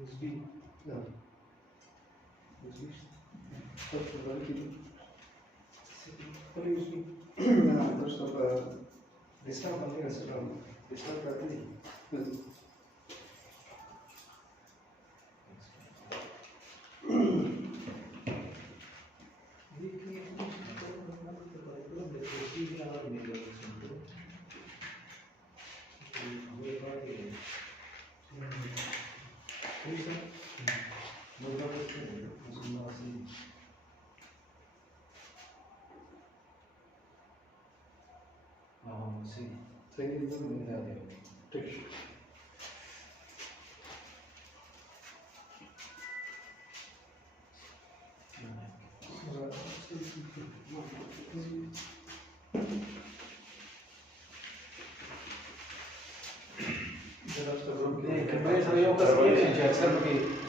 USB sí. Seguimos en la texture.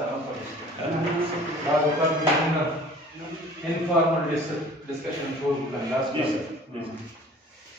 था हम बाद ऊपर भी हमने इनफॉर्मल डिस्कशन छोड़ क्लास जी सर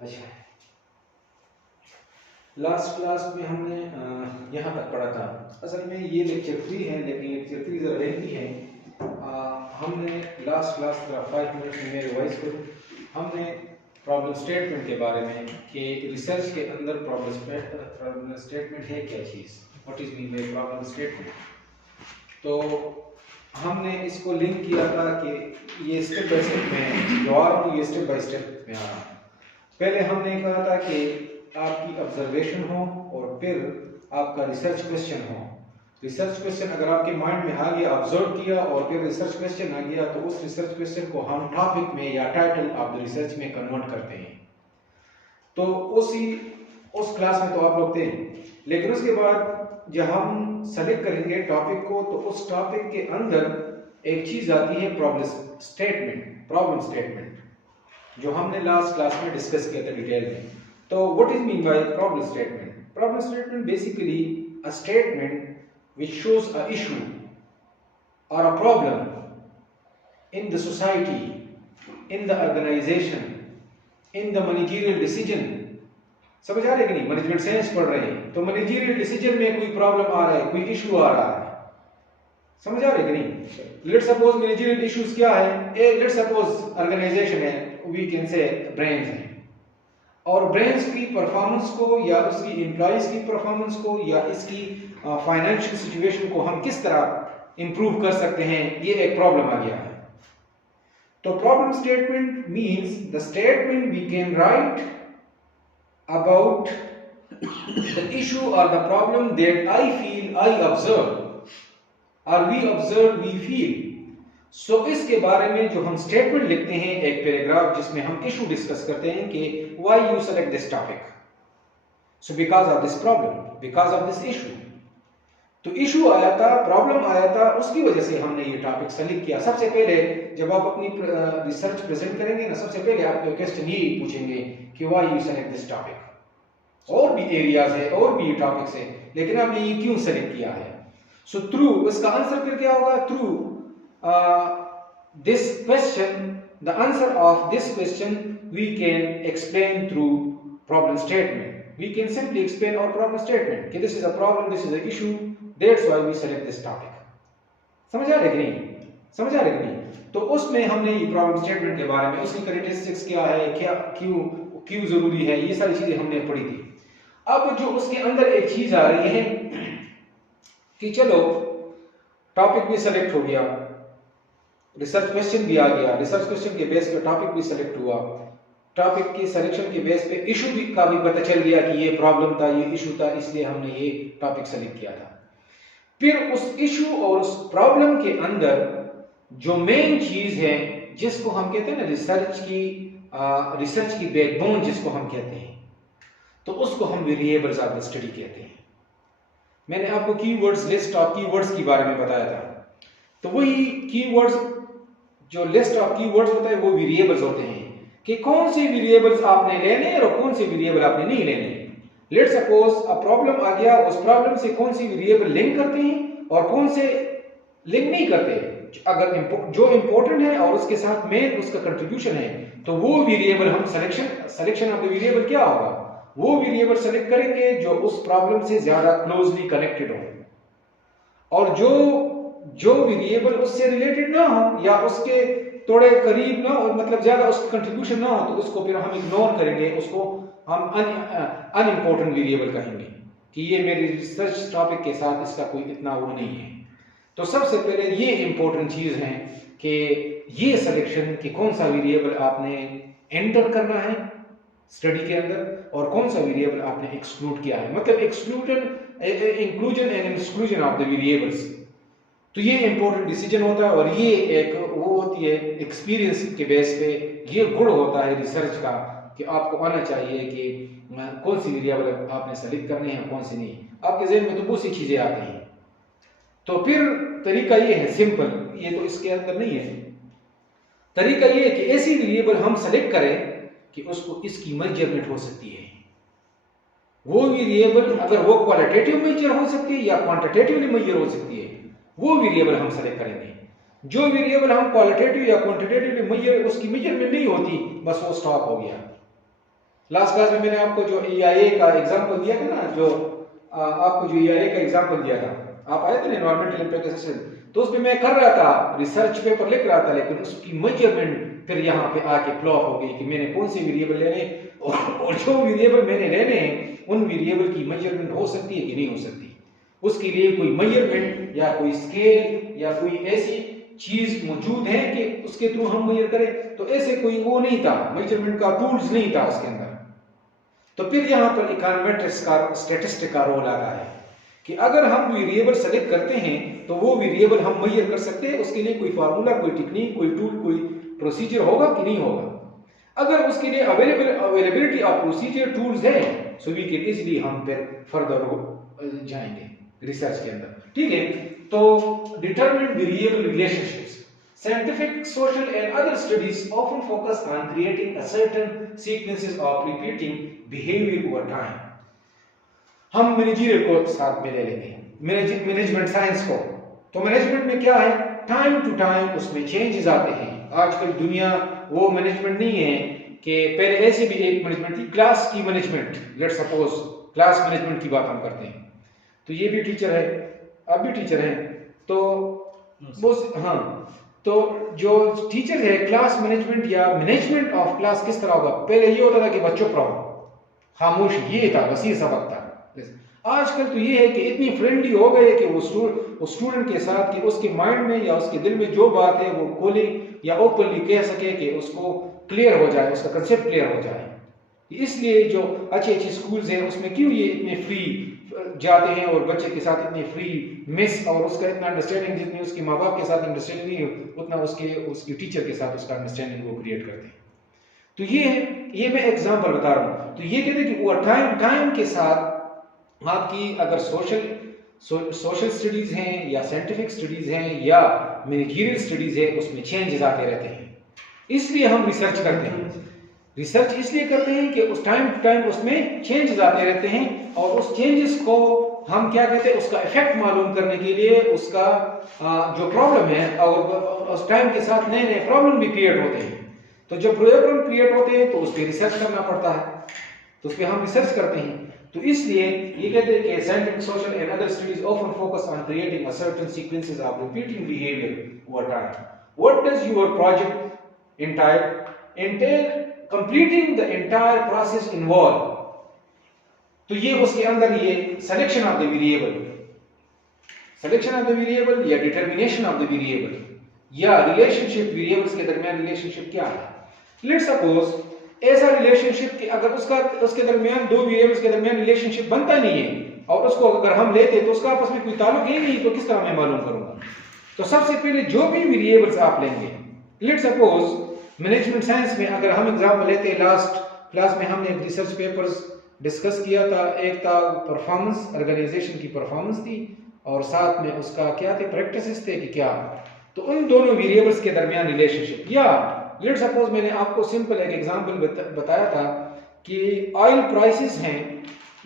अच्छा लास्ट क्लास में हमने यहाँ तक पढ़ा था। असल में ये लेक्चर 3 है, लेकिन लेक्चर 3 ज़रा लेंथी है। हमने लास्ट क्लास 5 मिनट में मैं रिवाइज करूँ। हमने प्रॉब्लम स्टेटमेंट के बारे में कि रिसर्च के अंदर प्रॉब्लम स्टेटमेंट है क्या चीज़, what is mean by problem statement. तो हमने इसको लिंक किया था कि ये स्टेप बाय स्टेप में जवाब ये स्टेप बाय स्टेप में आ रहा है। पहले हमने कहा था कि आपकी ऑब्जर्वेशन हो और फिर आपका रिसर्च क्वेश्चन हो। रिसर्च क्वेश्चन अगर आपके माइंड में आ गया, ऑब्जर्व किया और फिर रिसर्च क्वेश्चन आ गया, तो उस रिसर्च क्वेश्चन को हम टॉपिक में या टाइटल ऑफ द रिसर्च में कन्वर्ट करते हैं। तो उस क्लास में तो आप लोग थे, लेकिन उसके बाद जब हम सेलेक्ट करेंगे टॉपिक को, तो उस टॉपिक के अंदर एक चीज़ आती है प्रॉब्लम स्टेटमेंट, जो हमने लास्ट क्लास में डिस्कस किया था डिटेल में। तो what is mean by problem statement? Problem statement basically a statement which shows a issue or a problem in the society, in the organization, in the managerial decision। समझ आ रहे कि नहीं? मैनेजमेंट साइंस पढ़ रहे हैं तो मैनेजरियल डिसीजन में कोई प्रॉब्लम आ रहा है, कोई इशू आ रहा है, समझ आ रहे कि नहीं? लेट्स सपोज मैनेजरियल इश्यूज क्या है, लेट्स सपोज ऑर्गेनाइजेशन है, वी कैन से ब्रेन्स है, और ब्रेन्स की परफॉर्मेंस को या उसकी एम्प्लॉइज की परफॉर्मेंस को या इसकी फाइनेंशियल सिचुएशन को हम किस तरह इंप्रूव कर सकते हैं, ये एक प्रॉब्लम आ गया है। तो problem statement means the statement we can write about the issue और the problem that I feel, I observe, और we observe, we feel. So इसके बारे में जो हम स्टेटमेंट लिखते हैं, एक पैराग्राफ जिसमें हम इशू डिस्कस करते हैं कि why you select this topic, so because of this problem, because of this issue. तो इशू आया था, प्रॉब्लम आया था, उसकी वजह से हमने ये टॉपिक सेलेक्ट किया। सबसे पहले जब आप अपनी रिसर्च प्रेजेंट करेंगे ना, सबसे पहले आपको क्वेश्चन ये पूछेंगे कि why you select this topic. और भी एरियाज है और भी टॉपिक्स है, लेकिन आपने ये क्यों सेलेक्ट किया है। सो थ्रू इसका आंसर फिर क्या होगा, through this question, the answer of this question we can explain through problem statement. We can simply explain our problem statement कि this is a problem, this is an issue, that's why we select this topic। समझ आ रहे कि नहीं? समझ आ रहे कि नहीं? तो उसमें हमने ये प्रॉब्लम स्टेटमेंट के बारे में, उसकी कैरेक्टरिस्टिक्स क्या है, क्या क्यों जरूरी है, ये सारी चीजें हमने पढ़ी थी। अब जो उसके अंदर एक चीज आ रही है कि चलो टॉपिक भी सेलेक्ट हो गया, रिसर्च क्वेश्चन भी आ गया, रिसर्च क्वेश्चन के बेस पे टॉपिक भी सेलेक्ट हुआ, टॉपिक के सिलेक्शन के बेस पे इशू भी का भी पता चल गया कि ये प्रॉब्लम था, ये इशू था, इसलिए हमने ये टॉपिक सेलेक्ट किया था। फिर उस इशू और उस प्रॉब्लम के अंदर जो मेन चीज है जिसको हम कहते हैं ना रिसर्च की बैकबोन जिसको हम कहते हैं, तो उसको हम वेरिएबल्स ऑफ द स्टडी कहते हैं। मैंने आपको कीवर्ड्स, लिस्ट ऑफ कीवर्ड्स के बारे में बताया था, तो वही कीवर्ड्स, जो लिस्ट ऑफ कीवर्ड्स होता है वो वेरिएबल्स होते हैं कि कौन से वेरिएबल्स आपने लेने और कौन से वेरिएबल आपने नहीं लेने। लेट्स सपोज अ प्रॉब्लम आ गया, उस प्रॉब्लम से कौन सी वेरिएबल लिंक करते हैं और कौन से लिंक नहीं करते। अगर जो इंपॉर्टेंट है और उसके साथ मेन उसका कंट्रीब्यूशन है, तो वो वेरिएबल हम सिलेक्शन ऑफ द वेरिएबल क्या होगा, वो वेरिएबल सेलेक्ट करेंगे जो उस प्रॉब्लम से ज्यादा क्लोजली कनेक्टेड हो, और जो वेरिएबल उससे रिलेटेड ना हो या उसके थोड़े करीब ना हो, मतलब ज्यादा उसका कंट्रीब्यूशन ना हो, तो उसको फिर हम इग्नोर करेंगे, उसको हम अनइम्पोर्टेंट वेरिएबल कहेंगे कि ये मेरी रिसर्च टॉपिक के साथ इसका कोई इतना वो नहीं है। तो सबसे पहले ये इंपॉर्टेंट चीज है कि ये सिलेक्शन कि कौन सा वेरिएबल आपने एंटर करना है स्टडी के अंदर और कौन सा वेरिएबल आपने एक्सक्लूड किया है, मतलब inclusion and exclusion of the variables. तो ये इंपॉर्टेंट डिसीजन होता है, और ये एक वो होती है एक्सपीरियंस के बेस पे, ये गुण होता है रिसर्च का कि आपको आना चाहिए कि कौन सी वेरिएबल आपने सेलेक्ट करनी है कौन सी नहीं। आपके ज़हन में तो बहुत सी चीजें आती हैं। तो फिर तरीका ये है सिंपल, ये तो इसके अंदर नहीं है, तरीका ये है कि ऐसी वेरिएबल हम सेलेक्ट करें कि उसको इसकी मेजरमेंट हो सकती है। वो वेरिएबल अगर वो क्वालिटेटिव मेजर हो सकती है या क्वांटिटेटिवली मेजर हो सकती है, वो वेरिएबल हम सेलेक्ट करेंगे। जो वेरिएबल हम क्वालिटेटिव या क्वांटिटेटिवली मेजर उसकी मेजरमेंट नहीं होती, बस वो स्टॉप हो गया। लास्ट क्लास में मैंने आपको जो EIA का एग्जांपल दिया था ना, जो आपको जो EIA का एग्जांपल दिया था, आप आए थे ना एनवायरमेंटल इम्पैक्ट असेसमेंट, तो उसमें मैं कर रहा था रिसर्च पेपर लिख रहा था, लेकिन उसकी मेजरमेंट फिर यहाँ पे आके फ्लॉप हो गई कि मैंने कौन से वेरिएबल लेने और जो वेरिएबल मैंने लेने हैं उन वेरिएबल की मेजरमेंट हो सकती है कि नहीं हो सकती। उसके लिए कोई मेजरमेंट या कोई स्केल या कोई ऐसी चीज मौजूद है कि उसके थ्रू हम मेजर करें, तो ऐसे कोई वो नहीं था, मेजरमेंट का टूल्स नहीं था उसके अंदर। तो फिर यहाँ पर इकोनॉमेट्रिक्स का, स्टैटिस्टिक का रोल आता है कि अगर हम वेरिएबल सेलेक्ट करते हैं तो वो वेरिएबल हम मेजर कर सकते हैं, उसके लिए कोई फार्मूला, कोई टेक्निक, कोई टूल, कोई प्रोसीजर होगा कि नहीं होगा। अगर उसके लिए अवेलेबिलिटी ऑफ प्रोसीजर टूल्स है, सो वी कैन इजीली हम फिर फर्दर जाएंगे रिसर्च के अंदर। ठीक है, तो determine variable relationships, scientific, social and other studies often focus on creating a certain sequences of repeating behavior over time. हम मैनेजरियल को साथ में ले लेंगे, मैनेजमेंट साइंस को। तो मैनेजमेंट में क्या है, टाइम टू टाइम उसमें चेंजेस आते हैं। आजकल दुनिया वो मैनेजमेंट नहीं है कि पहले ऐसे भी एक मैनेजमेंट थी, क्लास की management. Let's suppose class management की बात हम करते हैं, तो ये भी टीचर है, आप भी टीचर हैं, तो वो हाँ, तो जो टीचर है, क्लास मैनेजमेंट या मैनेजमेंट ऑफ क्लास किस तरह होगा। पहले ये होता था कि बच्चों पढ़ो, खामोश, ये था, बस ये सबक था। आजकल तो ये है कि इतनी फ्रेंडली हो गए कि वो स्टूडेंट के साथ कि उसके माइंड में या उसके दिल में जो बात है वो खोले या ओपनली कह सके कि उसको क्लियर हो जाए, उसका कंसेप्ट क्लियर हो जाए। इसलिए जो अच्छे अच्छे स्कूल्स हैं उसमें क्यों ये इतने फ्री जाते हैं और बच्चे के साथ इतनी फ्री मिस, और उसका इतना अंडरस्टैंडिंग जितनी उसके माँ बाप के साथ अंडरस्टैंडिंग नहीं हो उतना उसके टीचर के साथ उसका अंडरस्टैंडिंग वो क्रिएट करते हैं। तो ये मैं एग्जांपल बता रहा हूँ। तो ये कहते हैं कि वो टाइम के साथ आपकी अगर सोशल स्टडीज हैं या साइंटिफिक स्टडीज हैं या मैनेजरियल स्टडीज है, उसमें चेंजेस आते रहते हैं। इसलिए हम रिसर्च करते हैं। रिसर्च इसलिए करते हैं कि उस टाइम टू टाइम उसमें चेंजेस आते रहते हैं, और उस चेंजेस को हम क्या कहते हैं, उसका इफेक्ट मालूम करने के लिए उसका जो प्रॉब्लम है, और उस टाइम के साथ नए नए प्रॉब्लम भी क्रिएट होते हैं। तो जब प्रॉब्लम क्रिएट होते हैं तो उस पर रिसर्च करना पड़ता है, तो उस पर हम रिसर्च करते हैं। तो इसलिए ये कहते हैं कि scientific, social and other studies often focus on creating a certain sequences of repeating behaviour over time. What does your project entail completing the entire process involve। तो ये उसके अंदर ये सिलेक्शन ऑफ द वेरिएबल या determination of the variable, या relationship variables के दरमियान relationship क्या है? लेट्स सपोज ऐसा रिलेशनशिप कि अगर उसके दरमियान दो वेरिएबल्स के दरमियान रिलेशनशिप बनता नहीं है और उसको अगर हम लेते तो उसका आपस में कोई ताल्लुक ही नहीं, तो किस तरह मैं मालूम करूंगा? तो सबसे पहले जो भी वेरिएबल्स आप लेंगे, लेट्स सपोज मैनेजमेंट साइंस में अगर हम एग्जांपल लेते हैं, लास्ट क्लास में हमने एक रिसर्च पेपर्स डिस्कस किया था। एक था परफॉर्मेंस, ऑर्गेनाइजेशन की परफॉर्मेंस थी और साथ में उसका क्या थे, प्रैक्टिसेस थे कि क्या, तो उन दोनों वेरिएबल्स के दरमियान रिलेशनशिप। या लेट्स सपोज मैंने आपको सिंपल एक एग्जांपल बताया था कि ऑयल प्राइसेस हैं,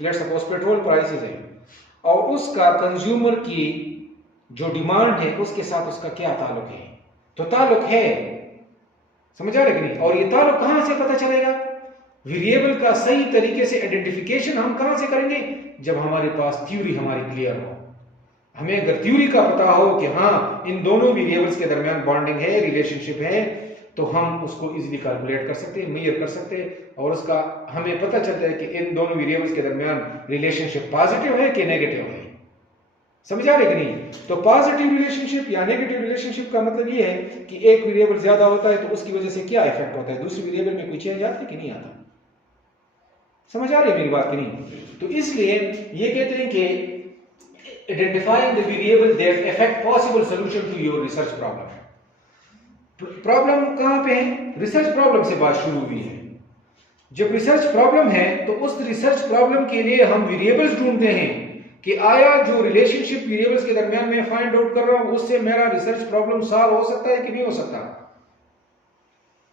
लेट्स सपोज पेट्रोल प्राइसेस हैं और उसका कंज्यूमर की जो डिमांड है उसके साथ उसका क्या ताल्लुक है? तो ताल्लुक है, समझ आ रहा है कि नहीं? और ये ताल्लुक कहां से पता चलेगा? वेरिएबल का सही तरीके से आइडेंटिफिकेशन हम कहां से करेंगे? जब हमारे पास थ्योरी हमारी क्लियर हो। हमें अगर थ्योरी का पता हो कि हाँ इन दोनों वेरिएबल्स के दरमियान बॉन्डिंग है, रिलेशनशिप है, तो हम उसको इजीली कैलकुलेट कर सकते हैं, मेजर कर सकते हैं और उसका हमें पता चलता है कि इन दोनों वेरिएबल्स के दरमियान रिलेशनशिप पॉजिटिव है कि नेगेटिव है। समझ आ रहे कि नहीं? तो पॉजिटिव रिलेशनशिप या नेगेटिव रिलेशनशिप का मतलब ये है कि एक वेरिएबल ज्यादा होता है तो उसकी वजह से क्या इफेक्ट होता है, दूसरी वेरिएबल में कोई चेंज आता है कि नहीं आता? समझ आ रही है मेरी बात कि नहीं? तो इसलिए ये कहते हैं कि identifying the variable that affect possible solution to your research problem. Problem कहां पे है? रिसर्च प्रॉब्लम से बात शुरू हुई है। जब रिसर्च प्रॉब्लम है तो उस रिसर्च प्रॉब्लम के लिए हम वेरिएबल्स ढूंढते हैं कि आया जो रिलेशनशिप वेरिएबल्स के दरमियान मैं फाइंड आउट कर रहा हूं उससे मेरा रिसर्च प्रॉब्लम सॉल्व हो सकता है कि नहीं हो सकता।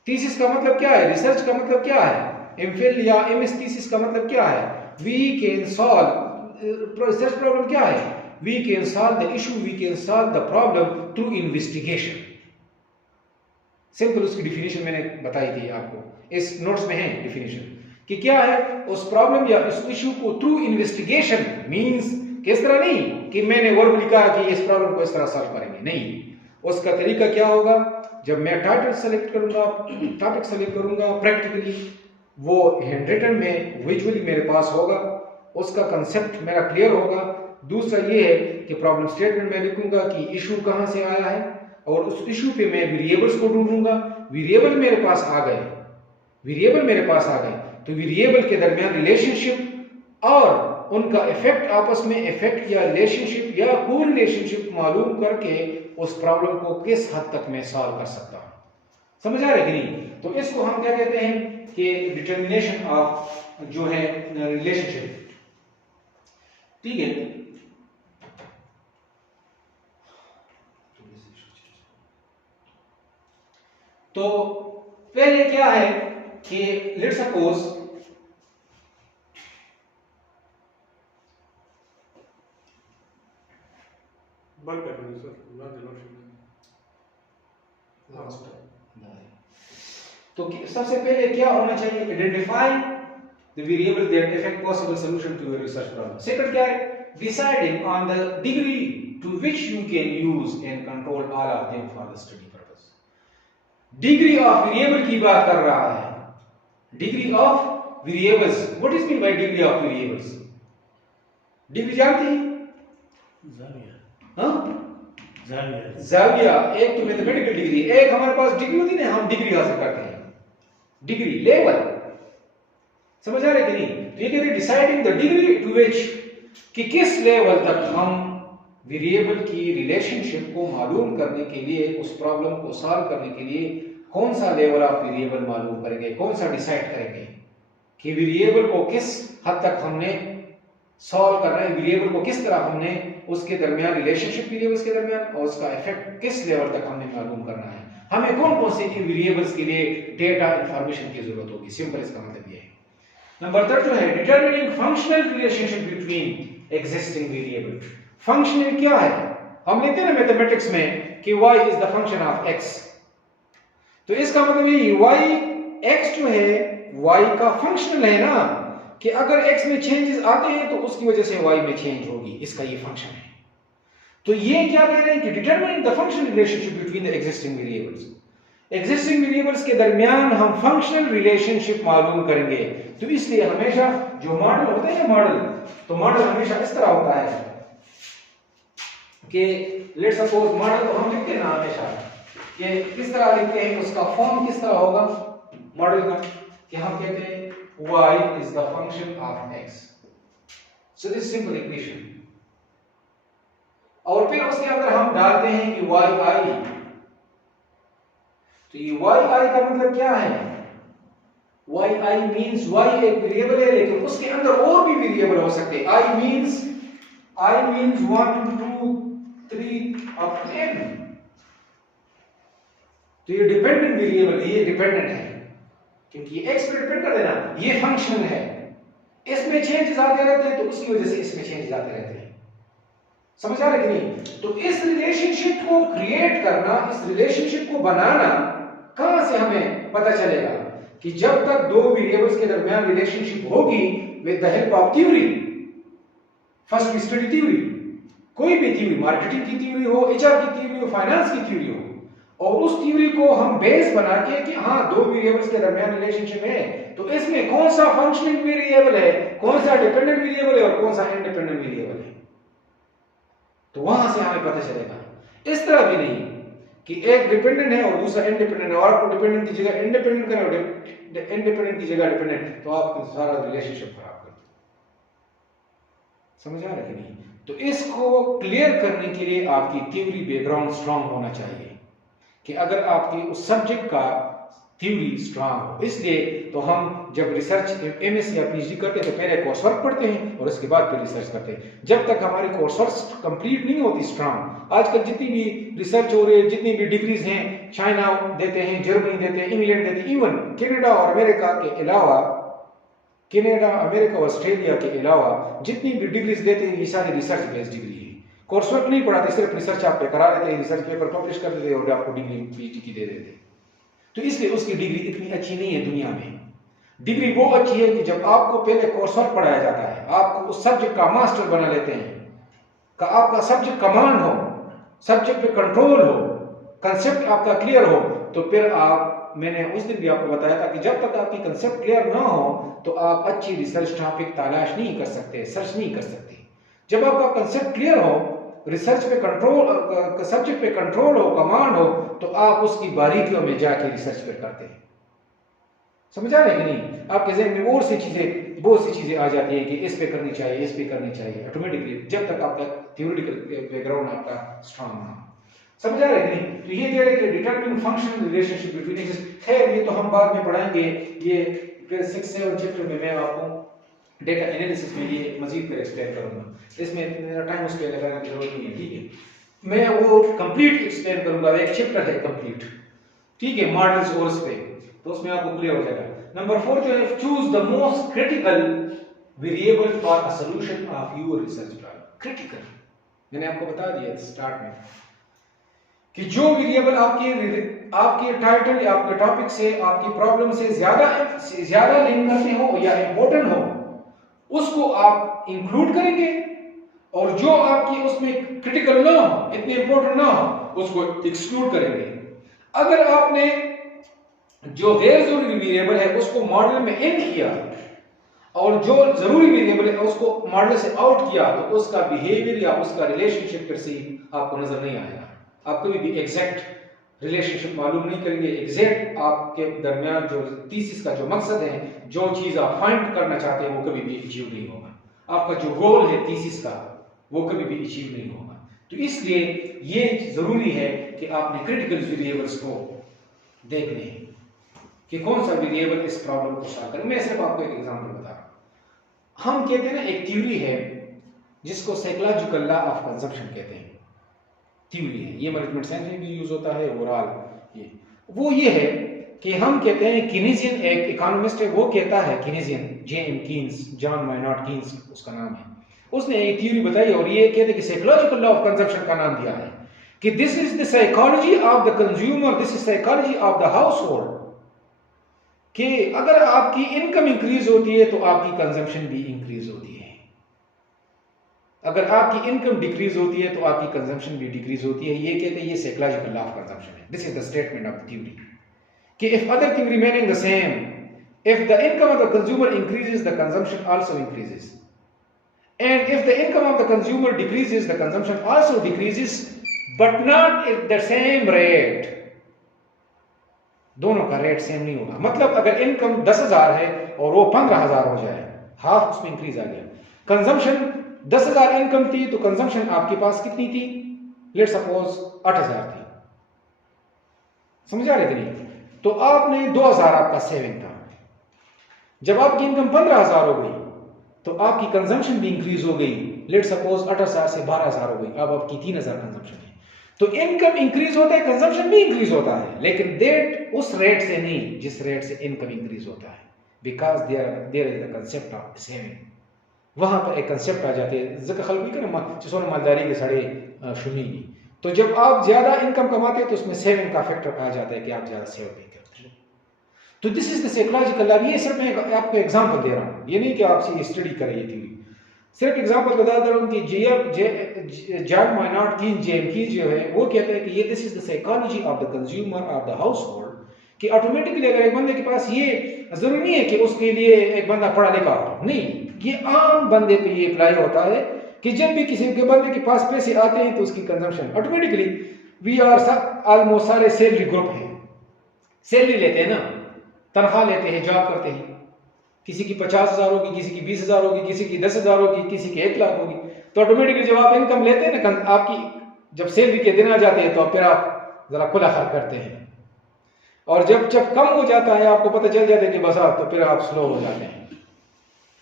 थीसिस का मतलब क्या है? रिसर्च का मतलब क्या है? एमफिल या एमएस थीसिस का मतलब क्या है? We can solve research problem क्या है? We can solve the issue, we can solve the problem through investigation. Simple उसकी डिफिनेशन मैंने बताई थी आपको, इस नोट्स में है डिफिनेशन कि क्या है उस प्रॉब्लम या उस इशू को थ्रू इन्वेस्टिगेशन। मींस किस तरह नहीं कि मैंने वर्बली कहा कि इस प्रॉब्लम को इस तरह सॉल्व करेंगे, नहीं। उसका तरीका क्या होगा? जब मैं टाइटल सेलेक्ट करूंगा, टॉपिक सेलेक्ट करूंगा, प्रैक्टिकली वो हैंड रिटन में विजुअली मेरे पास होगा, उसका कंसेप्ट मेरा क्लियर होगा। दूसरा ये है कि प्रॉब्लम स्टेटमेंट में लिखूंगा कि इशू कहां से आया है और उस इशू पे मैं वेरिएबल्स को ढूंढूंगा। वेरिएबल मेरे पास आ गए, वेरिएबल मेरे पास आ गए तो वेरिएबल के दरमियान रिलेशनशिप और उनका इफेक्ट, आपस में इफेक्ट या रिलेशनशिप या को रिलेशनशिप मालूम करके उस प्रॉब्लम को किस हद तक मैं सॉल्व कर सकता हूं। समझ आ रहा है कि नहीं? तो इसको हम क्या कहते हैं कि डिटर्मिनेशन ऑफ जो है रिलेशनशिप। ठीक है, तो पहले क्या है कि लेट्स सपोज तो सबसे पहले क्या होना चाहिए? Identify the variable that affect possible solution to your research problem. Second क्या है? Deciding on the degree to which you can use and control all of them for the study purpose. Degree of variable की बात कर रहा है, degree of variables. What is mean by degree of variables? Degree जानते हैं? जाविया एक तो mathematical degree, एक हमारे पास डिग्री होती है ना, हम डिग्री हासिल करते हैं, डिग्री लेवल। समझ आ रहे कि नहीं? तो ये कहते हैं deciding the degree to which, कि किस लेवल तक हम वेरिएबल की रिलेशनशिप को मालूम करने के लिए, उस प्रॉब्लम को सॉल्व करने के लिए कौन सा लेवल ऑफ वेरिएबल मालूम करेंगे, कौन सा डिसाइड करेंगे कि वेरिएबल को किस हद तक हमने सॉल्व कर रहे हैं, वेरिएबल को किस तरह हमने उसके दरमियान रिलेशनशिप वेरिएबल्स के दरमियान और उसका इफेक्ट किस लेवल तक हमने मालूम करना है। हमें कौन कौन से वेरिएबल्स के लिए डेटा इंफॉर्मेशन की जरूरत होगी। सिंपल इसका मतलब ये है। नंबर 3 जो है determining functional relationship between existing variable. Functional क्या है? हम लेते हैं ना मैथमेटिक्स में कि y is the function of x, तो इसका मतलब ये y x जो है y का फंक्शनल है ना, कि अगर x में चेंजेस आते हैं तो उसकी वजह से y में चेंज होगी, इसका ये फंक्शन है। तो ये क्या कह रहे हैं कि determining the functional relationship between the existing variables. Existing variables के दरमियान हम फंक्शनल रिलेशनशिप मालूम करेंगे। तो इसलिए हमेशा जो मॉडल होता है ना, मॉडल, तो मॉडल हमेशा इस तरह होता है कि लेट्स सपोज मॉडल को हम लिखते हैं ना हमेशा कि किस तरह लिखते हैं, उसका फॉर्म किस तरह होगा मॉडल का, कि हम कहते हैं y is the function of x. So this simple equation. और फिर उसके अंदर हम डालते हैं कि yi, तो ये yi का मतलब क्या है, yi means y एक वेरिएबल है, लेकिन उसके अंदर और भी वेरिएबल हो सकते हैं. I means 1 2 3 up to n. तो ये डिपेंडेंट वेरिएबल, ये डिपेंडेंट है क्योंकि ये x पे डिपेंड कर देना, ये फंक्शन है, इसमें चेंजेस आते रहते हैं तो उसकी वजह से इसमें चेंजेस आते रहते हैं. समझ आ रहा है कि नहीं? तो इस रिलेशनशिप को क्रिएट करना, इस रिलेशनशिप को बनाना कहां से हमें पता चलेगा कि जब तक दो वेरिएबल्स के दरमियान रिलेशनशिप होगी with the help of theory. First we study theory, कोई भी थ्योरी, मार्केटिंग की थ्योरी हो, एचआर की थ्योरी हो, फाइनेंस की थ्योरी हो, और उस थ्योरी को हम बेस बना के कि हाँ दो वेरिएबल्स के दरमियान रिलेशनशिप है, तो इसमें कौन सा फंक्शनिंग वेरिएबल है, कौन सा डिपेंडेंट वेरिएबल है और कौन सा इंडिपेंडेंट वेरिएबल है, तो वहां से हमें पता चलेगा. इस तरह भी नहीं कि एक डिपेंडेंट है और दूसरा इंडिपेंडेंट है, और आपको डिपेंडेंट की जगह इंडिपेंडेंट करें और इंडिपेंडेंट की जगह डिपेंडेंट, तो आप सारा रिलेशनशिप खराब कर दो. समझ आ रहा है कि नहीं? तो इसको क्लियर करने के लिए आपकी थ्योरी बैकग्राउंड स्ट्रांग होना चाहिए कि अगर आपकी उस सब्जेक्ट का थ्योरी स्ट्रांग हो. इसलिए तो हम जब रिसर्च एमएससी या पीएचडी करते हैं तो पहले कोर्स वर्क पढ़ते हैं और उसके बाद फिर रिसर्च करते हैं. जब तक हमारी कोर्स वर्क कंप्लीट नहीं होती स्ट्रांग, आजकल जितनी भी रिसर्च हो रही है, जितनी भी डिग्रीज हैं, चाइना देते हैं, जर्मनी देते हैं, इंग्लैंड देते हैं, इवन कनाडा और अमेरिका के अलावा, कनाडा अमेरिका ऑस्ट्रेलिया के अलावा जितनी भी डिग्रीज देते हैं ये सारी रिसर्च बेस्ड डिग्री है. कोर्स वर्क नहीं पढ़ाते, सिर्फ रिसर्च आप पे करा देते हैं, रिसर्च पेपर पब्लिश कर देते हैं और आपको डिग्री पीएचडी की दे देते हैं. तो इसलिए उसकी डिग्री इतनी अच्छी नहीं है दुनिया में. डिग्री वो अच्छी है कि जब आपको पहले कोर्स वर्क पढ़ाया जाता है, आपको उस सब्जेक्ट का मास्टर बना लेते हैं, का आपका सब्जेक्ट कमांड हो, सब्जेक्ट पे कंट्रोल हो, कंसेप्ट आपका क्लियर हो, तो फिर आप, मैंने उस दिन भी आपको बताया था कि जब तक आपकी कंसेप्ट क्लियर ना हो तो आप अच्छी रिसर्च टॉपिक तलाश नहीं कर सकते, सर्च नहीं कर सकते. जब आपका कंसेप्ट क्लियर हो, रिसर्च पे कंट्रोल, सब्जेक्ट पे कंट्रोल हो, कमांड हो, तो आप उसकी बारीकियों में जाके रिसर्च पे करते हैं. समझ आ रहे हैं कि नहीं? आपके ज़हन में बहुत सी चीजें आ जाती हैं कि इस पे करनी चाहिए, इस पे करनी चाहिए ऑटोमेटिकली, जब तक आपका थ्योरेटिकल बैकग्राउंड आपका स्ट्रांग ना हो. समझ आ रहा है कि नहीं? तो ये कह रहे कि determine functional relationship between exist. खैर ये तो हम बाद में पढ़ाएंगे, ये फिर 6-7 चैप्टर में मैं आपको डेटा एनालिसिस में ये मजीद पर एक्सप्लेन करूंगा. इसमें मेरा टाइम उस पर लगाने की जरूरत नहीं है, ठीक है? मैं वो कंप्लीट एक्सप्लेन करूंगा, एक चैप्टर है कंप्लीट, ठीक है, मॉडल्स और उस पे, तो उसमें आपको क्लियर हो जाएगा. नंबर 4 जो है, choose the most critical variable for a solution of your research problem. Critical मैंने आपको बता दिया स्टार्ट में कि जो वेरिएबल आपके टाइटल या आपके टॉपिक से, आपकी प्रॉब्लम से ज्यादा लिंक करते हो या इंपॉर्टेंट हो, उसको आप इंक्लूड करेंगे, और जो आपकी उसमें क्रिटिकल ना हो, इतने इंपॉर्टेंट ना हो, उसको एक्सक्लूड करेंगे. अगर आपने जो गैर जरूरी वेरिएबल है उसको मॉडल में इन किया और जो जरूरी वेरिएबल है उसको मॉडल से आउट किया, तो उसका बिहेवियर या उसका रिलेशनशिप फिर से आपको नजर नहीं आएगा. आप कभी भी एग्जैक्ट रिलेशनशिप मालूम नहीं करेंगे. एग्जैक्ट आपके दरमियान जो थीसिस का जो मकसद है, जो चीज आप फाइंड करना चाहते हैं, वो कभी भी अचीव नहीं होगा. आपका जो गोल है थीसिस का, वो कभी भी अचीव नहीं होगा. तो इसलिए ये जरूरी है कि आपने क्रिटिकल वेरिएबल्स को देखने हैं कि कौन सा वेरिएबल इस प्रॉब्लम को सॉल्व करे. मैं सिर्फ आपको एक एग्जांपल बता रहा हूं. हम कहते हैं ना, एक थ्योरी है जिसको साइकोलॉजिकल लॉ ऑफ कंजम्पशन कहते हैं, थ्योरी है, ये मैनेजमेंट साइंस में भी यूज होता है ओवरऑल. ये है कि हम कहते हैं, कीनेजियन एक इकोनॉमिस्ट है, वो कहता है, कीनेजियन, जेएम कीन्स, जॉन माइनॉट कीन्स उसका नाम है, उसने एक थ्योरी बताई और ये कहते हैं कि साइकोलॉजिकल लॉ ऑफ कंजम्पशन का नाम दिया है कि this is the psychology of the consumer, this is psychology of the house hold. कि अगर आपकी इनकम इंक्रीज होती है तो आपकी कंजम्पशन भी इंक्रीज होती है, अगर आपकी इनकम डिक्रीज होती है तो आपकी कंजम्पशन भी डिक्रीज होती है. ये कहते हैं ये साइकोलॉजिकल लॉ ऑफ कंजम्पशन है. This is the statement of the theory कि if other thing remaining the same, if the income of the consumer increases the consumption also increases, and if the income of the consumer decreases the consumption also decreases, but not at the same rate. दोनों का rate same नहीं होगा। मतलब अगर income 10,000 है और वो 15,000 हो जाए, हाफ उसमें इंक्रीज आ गया। कंजम्पशन 10,000 इनकम थी तो कंजम्पशन आपके पास कितनी थी, लेट्स सपोज 8,000 थी, समझ आ रहे कि नहीं? तो आपने 2,000 आपका सेविंग था। जब आपकी इनकम 15,000 हो गई तो आपकी कंजम्पशन भी इंक्रीज हो गई, लेट्स सपोज 8,000 से 12,000 हो गई, अब आपकी 3,000 कंजम्पशन है। तो इनकम इंक्रीज होता है, कंजम्पशन भी इंक्रीज होता है, लेकिन डेट उस रेट से नहीं जिस रेट से इनकम इंक्रीज होता है, because there is the concept of saving. वहां पर एक कंसेप्ट आ जाते हैं ज़िक्र खलबी का जिसों मालदारी के साढ़े शुमी। तो जब आप ज्यादा इनकम कमाते हैं तो उसमें सेविंग का फैक्टर आ जाता है कि आप ज्यादा सेव नहीं करते। तो दिस इज द साइकोलॉजिकल। अब ये सिर्फ मैं आपको एग्जांपल दे रहा हूँ, ये नहीं कि आप स्टडी करें ये थ्योरी, सिर्फ एग्जांपल बता दे रहा हूँ कि जॉन मायनार्ड कीन्स जो है वो कहते हैं कि ये this is the psychology of the consumer of the house hold, कि ऑटोमेटिकली अगर एक बंदे के पास, ये जरूरी नहीं है कि उसके लिए एक बंदा पढ़ा लिखा हो, नहीं, ये आम बंदे पे ये अप्लाई होता है कि जब भी किसी के बंदे के पास पैसे आते हैं तो उसकी consumption automatically, we are almost सारे सैलरी ग्रुप हैं, सैलरी लेते हैं ना, तनख्वाह लेते हैं, जॉब करते हैं, किसी की 50,000 होगी, किसी की 20,000 होगी, किसी की 10,000 होगी, किसी की 1 लाख होगी। तो ऑटोमेटिकली जब आप इनकम लेते हैं ना, आपकी जब सैलरी के दिन आ जाते हैं तो फिर आप जरा खुला खर्च करते हैं, और जब कम हो जाता है आपको पता चल जाता है कि बस आप, तो फिर आप स्लो हो जाते हैं।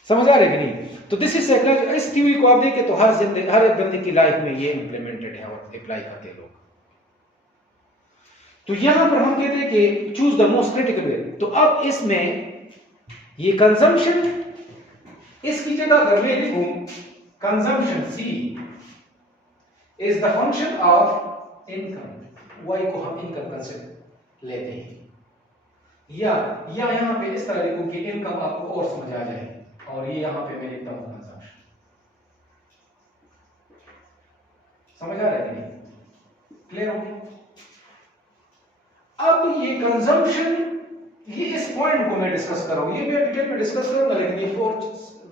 समझ आ रहे कि नहीं? तो दिस इज साइकोलॉजी। इस थ्योरी को आप देखें तो हर एक बंदे की लाइफ में ये इंप्लीमेंटेड है और अप्लाई करते हैं लोग। तो यहां पर हम कहते हैं कि चूज द मोस्ट क्रिटिकल वे। तो अब इसमें ये कंजम्पशन, इसकी जगह अगर मैं लिखूं consumption C is the function of income, Y को हम इनकम कंसेप्ट लेते हैं, या यहां पे इस तरह लिखूं कि इनकम आपको और समझ आ जाए, और ये यहां पे मैं लिखता हूं कंजम्पशन। समझ आ रहा है कि नहीं? क्लियर हो गया? अब ये कंजम्पशन, ये इस पॉइंट को मैं डिस्कस कर रहा हूं, ये मैं डिटेल में डिस्कस करूंगा, लेकिन ये 4,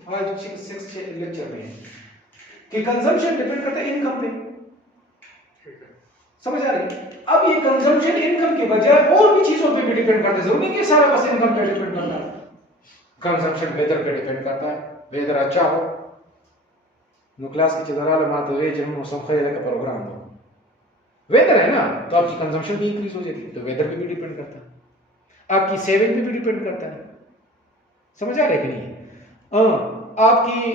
5, 6 लेक्चर में है कि कंजम्पशन डिपेंड करता है इनकम पे। समझ आ रही? अब ये कंजम्पशन इनकम के बजाय और भी चीजों पे भी डिपेंड करता है, जरूरी नहीं कि सारा बस इनकम पे डिपेंड करता है। कंजम्पशन वेदर पे डिपेंड करता है, वेदर अच्छा हो, नो क्लास के जनरल मात्र वे जब मौसम खैर का प्रोग्राम हो, वेदर है ना, तो आपकी कंजम्पशन भी इंक्रीज हो जाती है, तो वेदर पे भी डिपेंड करता है, आपकी सेविंग पे भी डिपेंड करता है। समझ आ रहा है कि नहीं? आपकी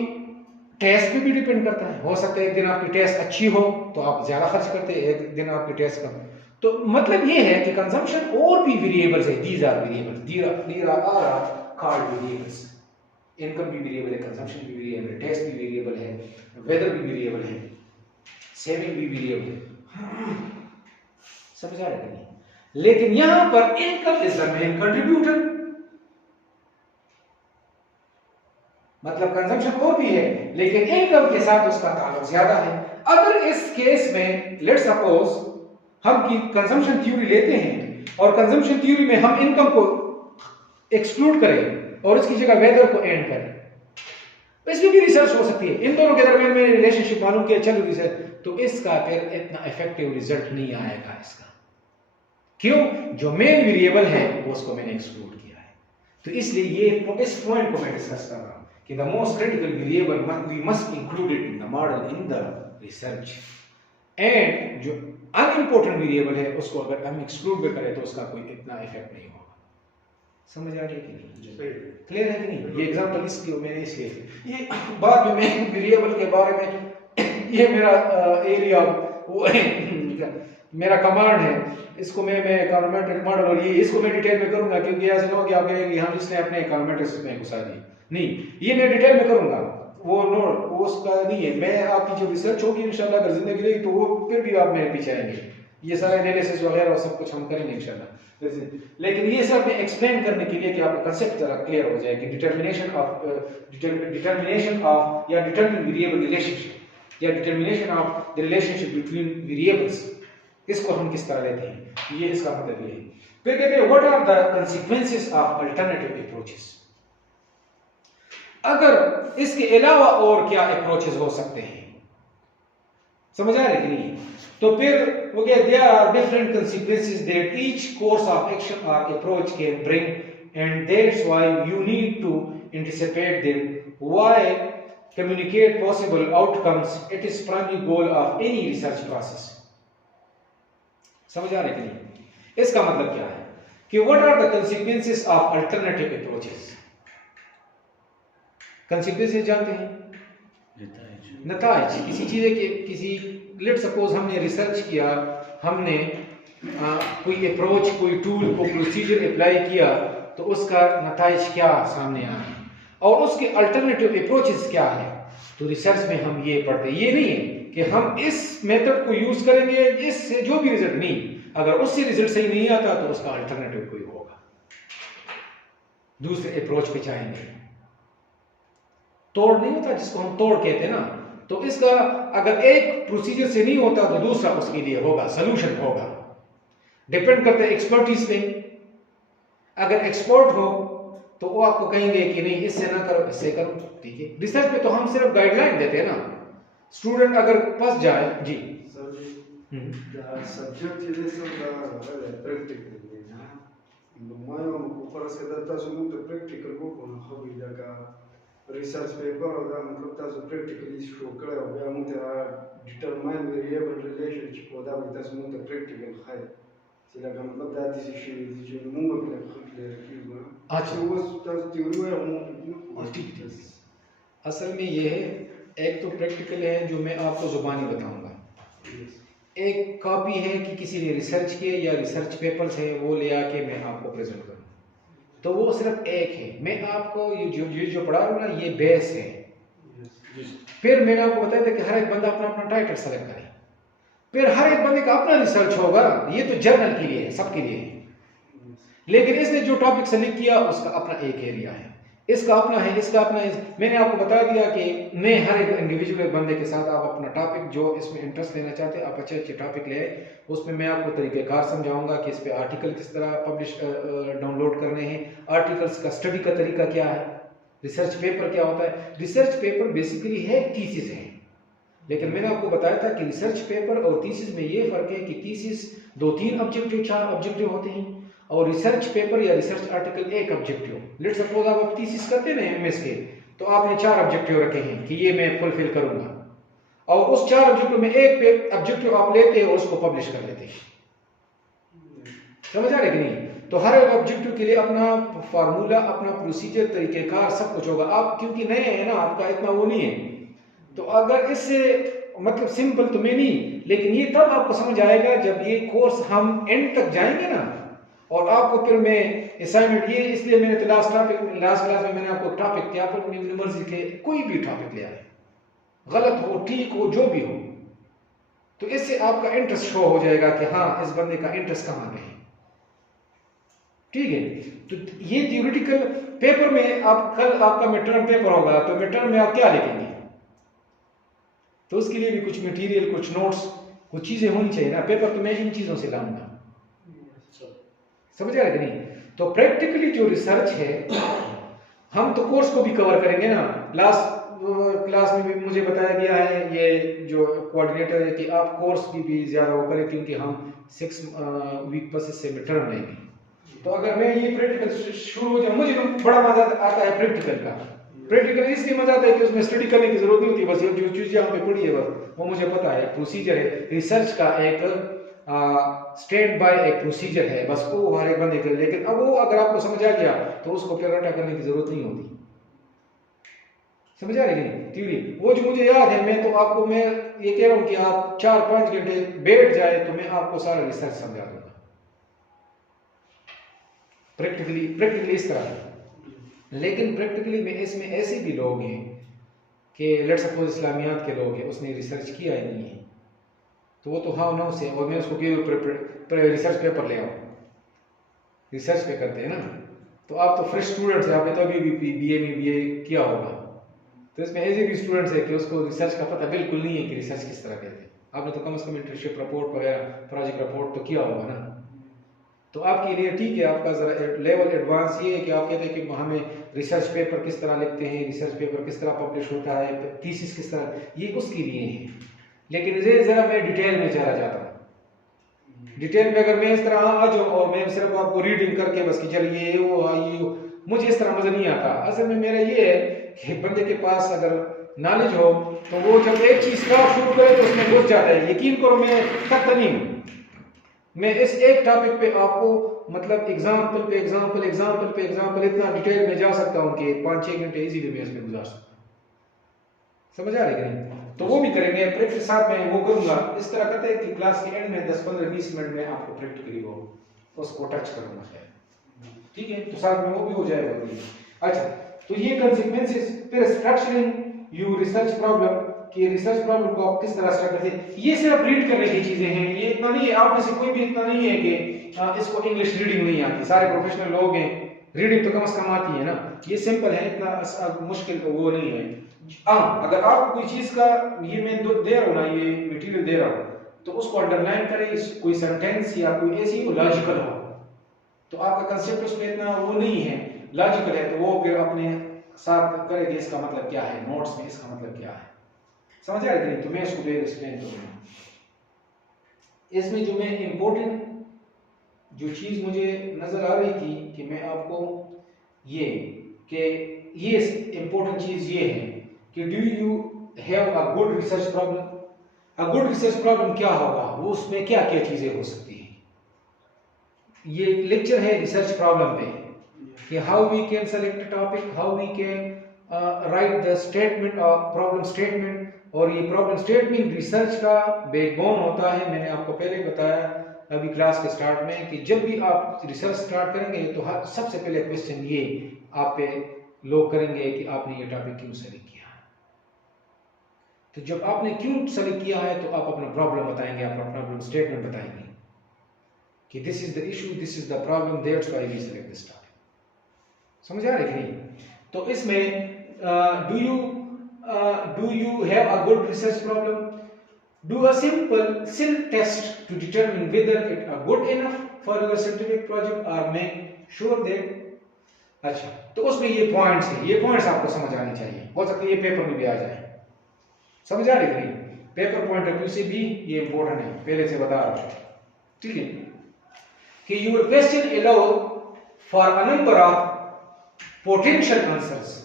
टेस्ट पे भी डिपेंड करता है, हो सकता है एक दिन आपकी टेस्ट अच्छी हो तो आप ज्यादा खर्च करते हैं, एक दिन आपकी टेस्ट कम। तो मतलब ये है कि कंजम्पशन और भी वेरिएबल्स है, these are variables, these are called variables. Income भी वेरिएबल है, कंजम्पशन भी वेरिएबल है, टेस्ट भी वेरिएबल है, वेदर भी वेरिएबल है, सेविंग भी वेरिएबल है। समझ आ रहा है कि नहीं? लेकिन यहां पर income is the main contributor, मतलब कंजम्पशन और भी है लेकिन इनकम के साथ उसका ताल्लुक ज्यादा है। अगर इस केस में लेट्स सपोज हम की कंजम्पशन थ्योरी लेते हैं और कंजम्पशन थ्योरी में हम इनकम को एक्सक्लूड करें और इसकी जगह वेदर को एंड करें, तो इसमें भी रिसर्च हो सकती है, इन दोनों के दरमियान में रिलेशनशिप मालूम किया, चलो रिसर्च, तो इसका फिर इतना इफेक्टिव रिजल्ट नहीं आएगा इसका। क्यों? जो मेन वेरिएबल है वो उसको मैंने एक्सक्लूड किया है। तो इसलिए ये इस पॉइंट को मैं डिस्कस कर रहा हूं कि the most critical variable we must include it in the model in the research, and जो अनइम्पोर्टेंट वेरिएबल है उसको अगर हम एक्सक्लूड भी करें तो उसका कोई इतना इफेक्ट नहीं होगा। समझ आ रही है कि नहीं? क्लियर है कि नहीं? ये एग्जांपल इसकी मैंने इसलिए, ये बाद में मैं वेरिएबल के बारे में, ये मेरा एरिया वो मेरा कमांड है, इसको मैं इकोनॉमेट्रिक मॉडल, और ये इसको मैं डिटेल में करूंगा, क्योंकि ऐसे लोग क्या कहेंगे हम इसने अपने इकोनॉमेट्रिक्स में घुसा दी, नहीं, ये मैं डिटेल में करूंगा, वो नोट वो उसका नहीं है। मैं आपकी जो रिसर्च होगी इंशाल्लाह अगर जिंदगी रही तो वो फिर भी आप मेरे पीछे आएंगे, ये सारे एनालिसिस वगैरह सब कुछ हम करेंगे इंशाल्लाह। लेकिन ये सब मैं एक्सप्लेन करने के लिए कि आपका कंसेप्ट जरा क्लियर हो जाए कि डिटर्मिनेशन ऑफ या डिटरमिन वेरिएबल रिलेशनशिप या determination of the relationship between variables, इसको हम किस तरह लेते हैं, ये इसका मतलब ये है। फिर कहते हैं what are the consequences of alternative approaches, अगर इसके अलावा और क्या अप्रोचेस हो सकते हैं। समझ आ रहे कि नहीं? तो फिर वो क्या, there are different consequences that each course of action or approach can bring, and that's why you need to anticipate them. Why communicate possible outcomes? It is primary goal of any research process. समझ आ रहा है कि नहीं? इसका मतलब क्या है कि what are the consequences of alternative approaches? consequences जानते हैं? नताइज किसी चीज़ के, किसी लेट सपोज हमने रिसर्च किया, हमने कोई अप्रोच, कोई टूल, कोई प्रोसीजर अप्लाई किया, तो उसका नताइज क्या सामने आए और उसके अल्टरनेटिव अप्रोचेस क्या है। तो रिसर्च में हम ये पढ़ते, ये नहीं है कि हम इस मेथड को यूज करेंगे, इससे जो भी रिजल्ट नहीं, अगर उससे रिजल्ट सही नहीं आता तो उसका अल्टरनेटिव कोई होगा, दूसरे अप्रोच पे चाहेंगे। तोड़ नहीं होता जिसको हम तोड़ कहते हैं ना, तो इसका अगर एक प्रोसीजर से नहीं होता तो दूसरा उसके लिए होगा, सोल्यूशन होगा। डिपेंड करता है एक्सपर्टीज पे। अगर एक्सपर्ट हो तो वो आपको कहेंगे कि नहीं इससे ना करो, इससे करो, ठीक है। रिसर्च पे तो हम सिर्फ गाइडलाइन देते हैं ना। स्टूडेंट अगर फंस जाए जी सर जी सब्जेक्ट ये सब प्रैक्टिकल है ना, मैं ऊपर से दता सुनो तो प्रैक्टिकल को कौन हबी लगा रिसर्च पेपर होगा, मतलब ताज़ प्रैक्टिकली शो करे हो गया, मुझे डिटरमाइन वेरिएबल रिलेशनशिप होता है, ताज़ मुझे प्रैक्टिकल है, सिला का मतलब दादी से शेयर जो मुंबई के लिए क्यों ना, अच्छा वो ताज़ थ्योरी है मुझे ठीक है। असल में ये है, एक तो प्रैक्टिकल है जो मैं आपको जुबानी बताऊंगा, एक कॉपी है कि किसी ने रिसर्च किए या रिसर्च पेपर्स है वो ले आके मैं आपको प्रेजेंट करूँ, तो वो सिर्फ एक है। मैं आपको ये जो पढ़ा रहा हूँ ना, ये बेस है। फिर मैंने आपको बताया था कि हर एक बंदा अपना अपना टाइटल सेलेक्ट करे, फिर हर एक बंदे का अपना रिसर्च होगा, ये तो जर्नल के लिए है, सबके लिए है। लेकिन इसने जो टॉपिक सेलेक्ट किया उसका अपना एक एरिया है, इसका अपना है, इसका अपना है। मैंने आपको बता दिया कि मैं हर एक इंडिविजुअल बंदे के साथ आप अपना टॉपिक जो इसमें इंटरेस्ट लेना चाहते हैं, आप अच्छे अच्छे टॉपिक ले, उसमें मैं आपको तरीक़ेकार समझाऊंगा कि इस पे आर्टिकल किस तरह पब्लिश डाउनलोड करने हैं, आर्टिकल्स का स्टडी का तरीका क्या है, रिसर्च पेपर क्या होता है। रिसर्च पेपर बेसिकली है थीसिस है, लेकिन मैंने आपको बताया था कि रिसर्च पेपर और थीसिस में ये फ़र्क है कि थीसिस 2-3 ऑब्जेक्टिव 4 ऑब्जेक्टिव होते हैं और रिसर्च पेपर या रिसर्च आर्टिकल एक ऑब्जेक्टिव। लेट्स सपोज आप थीसिस करते हैं ना एमएस के, तो आपने 4 ऑब्जेक्टिव रखे हैं कि ये मैं फुलफिल करूंगा, और उस 4 ऑब्जेक्टिव में एक ऑब्जेक्टिव आप लेते हैं और उसको पब्लिश कर देते हैं। समझ आ रहे कि नहीं? तो हर एक ऑब्जेक्टिव के लिए अपना फार्मूला, अपना प्रोसीजर, तरीकेकार सब कुछ होगा। आप क्योंकि नए हैं ना, आपका इतना वो नहीं है, तो अगर इससे मतलब सिंपल तो मैं नहीं, लेकिन ये तब आपको समझ आएगा जब ये कोर्स हम एंड तक जाएंगे ना, और आपको फिर मैं असाइनमेंट, ये इसलिए मैंने लास्ट क्लास में मैंने आपको टॉपिक क्या पर यूनिवर्सिटी के कोई भी टॉपिक ले आए, गलत हो ठीक हो जो भी हो, तो इससे आपका इंटरेस्ट शो हो जाएगा कि हाँ इस बंदे का इंटरेस्ट कहाँ पे है, ठीक है। तो ये थ्योरेटिकल पेपर में आप कल आपका मिड टर्म पेपर होगा, तो मिड टर्म में आप क्या लिखेंगे, तो उसके लिए भी कुछ मटेरियल, कुछ नोट्स, कुछ चीजें होनी चाहिए ना। पेपर तो मैं इन चीजों से लाऊंगा, समझ आ रहा है कि नहीं? तो प्रैक्टिकली जो रिसर्च है, हम तो कोर्स को भी कवर करेंगे ना। लास्ट क्लास में भी मुझे बताया गया है, ये जो कोऑर्डिनेटर है, कि आप कोर्स की भी ज़्यादा वो करें, क्योंकि हम 6 वीक बस इससे मिड टर्म लेंगे। तो अगर मैं ये प्रैक्टिकल शुरू हो जाए, मुझे तो बड़ा मजा आता है प्रैक्टिकल का। प्रैक्टिकल इसलिए मजा आता है कि उसमें स्टडी करने की जरूरत नहीं होती, बस ये जो चीज़ यहाँ पे पड़ी है बस वो मुझे पता है, प्रोसीजर है रिसर्च का, एक स्टेट बाय एक प्रोसीजर है, बस वो हर एक बंदे के। लेकिन अब वो अगर आपको समझ आ गया तो उसको फिर रटा करने की जरूरत नहीं होती, समझ आ रही है थ्योरी। वो जो मुझे याद है, मैं तो आपको मैं ये कह रहा हूँ कि आप 4-5 घंटे बैठ जाए तो मैं आपको सारा रिसर्च समझा दूंगा प्रैक्टिकली इस तरह है। लेकिन प्रैक्टिकली में इसमें ऐसे भी लोग हैं कि लेट्स सपोज इस्लामियात के लोग हैं, उसने रिसर्च किया ही नहीं है, तो वो तो हाँ ना उसे, और मैं उसको रिसर्च पेपर ले आओ, रिसर्च पे करते हैं ना। तो आप तो फ्रेश स्टूडेंट्स हैं, आपने तो अभी भी बीए में बीए किया होगा, तो इसमें ऐसे भी स्टूडेंट्स है कि उसको रिसर्च का पता बिल्कुल नहीं है कि रिसर्च किस तरह कहते हैं। आपने तो कम से कम इंटर्नशिप रिपोर्ट वगैरह, प्रोजेक्ट रिपोर्ट तो किया होगा ना। तो आपके लिए ठीक है, आपका जरा लेवल एडवांस ये है कि आप कहते हैं कि हमें रिसर्च पेपर किस तरह लिखते हैं, रिसर्च पेपर किस तरह पब्लिश होता है, थीसिस किस तरह, ये उसके लिए है। लेकिन ये जरा मैं डिटेल में चला जाता हूँ, डिटेल में अगर मैं इस तरह आ जाऊँ और मैं सिर्फ आपको रीडिंग करके बस कि चलिए ये वो, मुझे इस तरह मजा नहीं आता। असल में मेरा ये है कि बंदे के पास अगर नॉलेज हो तो वो जब एक चीज का शुरू करे तो उसमें घुस जाता है। यकीन करो मैं थकता नहीं हूँ, मैं इस एक टॉपिक पे आपको मतलब एग्जाम्पल पे एग्जाम्पल एग्जाम्पल पे एग्जाम्पल इतना डिटेल में जा सकता हूँ कि 5-6 घंटे इजीली मैं इसमें गुजार सकता हूँ। समझ आ रही है नहीं? तो वो भी करेंगे प्रैक्टिस साथ में वो करूंगा। इस तरह करते हैं कि क्लास के एंड में 10-15-20 मिनट में आपको प्रैक्टिकली वो उसको टच करूंगा शायद, ठीक है? तो साथ में वो भी हो जाएगा। अच्छा, तो ये कंसिक्वेंसेस, फिर स्ट्रक्चरिंग यू रिसर्च प्रॉब्लम कि रिसर्च प्रॉब्लम को आप किस तरह स्ट्रक्चर करते। ये सिर्फ रीड करने की चीजें हैं, ये इतना नहीं है, आप में से कोई भी इतना नहीं है कि इसको इंग्लिश रीडिंग नहीं आती। सारे प्रोफेशनल लोग हैं, रीडिंग तो कम से कम आती है ना। ये सिंपल है, इतना मुश्किल तो वो नहीं है। हाँ, अगर आपको कोई चीज का ये मैं दे रहा हूँ ना, ये मटेरियल दे रहा हूँ, तो उसको अंडरलाइन करें, कोई सेंटेंस या कोई ऐसी लॉजिकल हो, तो आपका कंसेप्ट उसमें इतना वो नहीं है, लॉजिकल है, तो वो फिर अपने साथ करेंगे इसका मतलब क्या है, नोट्स में इसका मतलब क्या है। समझ आ रही है? तो मैं इसको फिर एक्सप्लेन करूंगा। इसमें जो मैं इंपॉर्टेंट जो चीज मुझे नजर आ रही थी कि मैं आपको ये कि ये इंपॉर्टेंट चीज ये है कि do you have a good research problem. A good research problem क्या होगा, वो उसमें क्या क्या चीजें हो सकती हैं। ये लेक्चर है रिसर्च प्रॉब्लम पे कि how we can select a topic, how we can write the statement of problem statement. और ये प्रॉब्लम स्टेटमेंट रिसर्च का बैकबोन होता है। मैंने आपको पहले बताया अभी क्लास के स्टार्ट में कि जब भी आप रिसर्च स्टार्ट करेंगे तो सबसे पहले क्वेश्चन ये आप पे लोग करेंगे कि आपने ये टॉपिक क्यों सेलेक्ट किया। तो जब आपने क्यों सेलेक्ट किया है तो आप अपना प्रॉब्लम बताएंगे, अपना प्रॉब्लम स्टेटमेंट बताएंगे कि this is the issue, this is the problem, that's why we select this topic. समझ आ रही है नहीं? तो इसमें do you have a good research problem? Do a simple self-test to determine whether it is good enough for your scientific project or make sure that। अच्छा, तो उसमें ये पॉइंट्स हैं, ये पॉइंट्स आपको समझ आनी चाहिए। हो सकता है ये पेपर में भी आ जाए। समझ आ रही है? पेपर पॉइंट ऑफ व्यू से भी ये इंपॉर्टेंट है, पहले से बता रहा हूं, ठीक है? कि your question allow for a number of potential answers।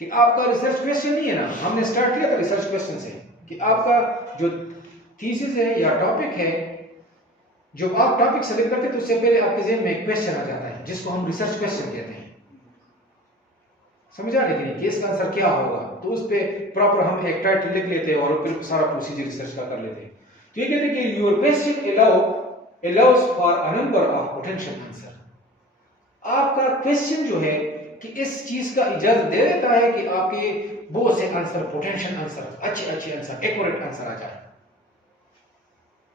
कि आपका रिसर्च क्वेश्चन नहीं है ना, हमने स्टार्ट किया था रिसर्च क्वेश्चन से कि आपका जो थीसिस है या टॉपिक है, जब आप टॉपिक सेलेक्ट करते हैं तो उससे पहले आपके ज़हन में एक क्वेश्चन आ जाता है जिसको हम रिसर्च क्वेश्चन कहते हैं। समझ आ रही है कि इसका आंसर क्या होगा, तो उस पे प्रॉपर हम एक टाइटल लिख लेते हैं और फिर सारा प्रोसीजर रिसर्च का कर लेते हैं। तो ये कहते हैं कि your question allows for a number of potential answer. आपका क्वेश्चन जो है कि इस चीज का इजाजत दे देता है कि आपके बहुत से आंसर, पोटेंशियल आंसर, अच्छे आंसर, एक्यूरेट आंसर आ जाए।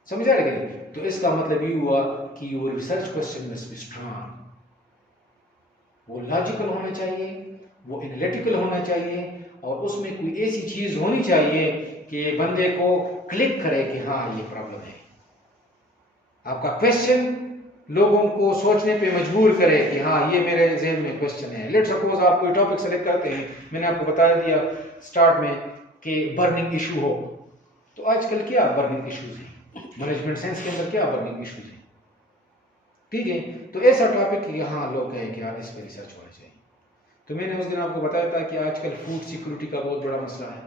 समझ आ रही है? तो इसका मतलब ये हुआ कि your research question must be strong. वो लॉजिकल होना चाहिए, वो एनालिटिकल होना चाहिए, और उसमें कोई ऐसी चीज होनी चाहिए कि बंदे को क्लिक करे कि हाँ ये प्रॉब्लम है। आपका क्वेश्चन लोगों को सोचने पे मजबूर करे कि हाँ ये मेरे ज़हन में क्वेश्चन है। लेट्स सपोज आप कोई टॉपिक सेलेक्ट करते हैं, मैंने आपको बता दिया स्टार्ट में कि बर्निंग इशू हो, तो आजकल क्या बर्निंग इश्यूज हैं, मैनेजमेंट साइंस के अंदर क्या बर्निंग इश्यूज हैं, ठीक है? तो ऐसा टॉपिक यहाँ लोग कहें कि यार इस पर रिसर्च होना चाहिए। तो मैंने उस दिन आपको बताया था कि आजकल फूड सिक्योरिटी का बहुत बड़ा मसला है।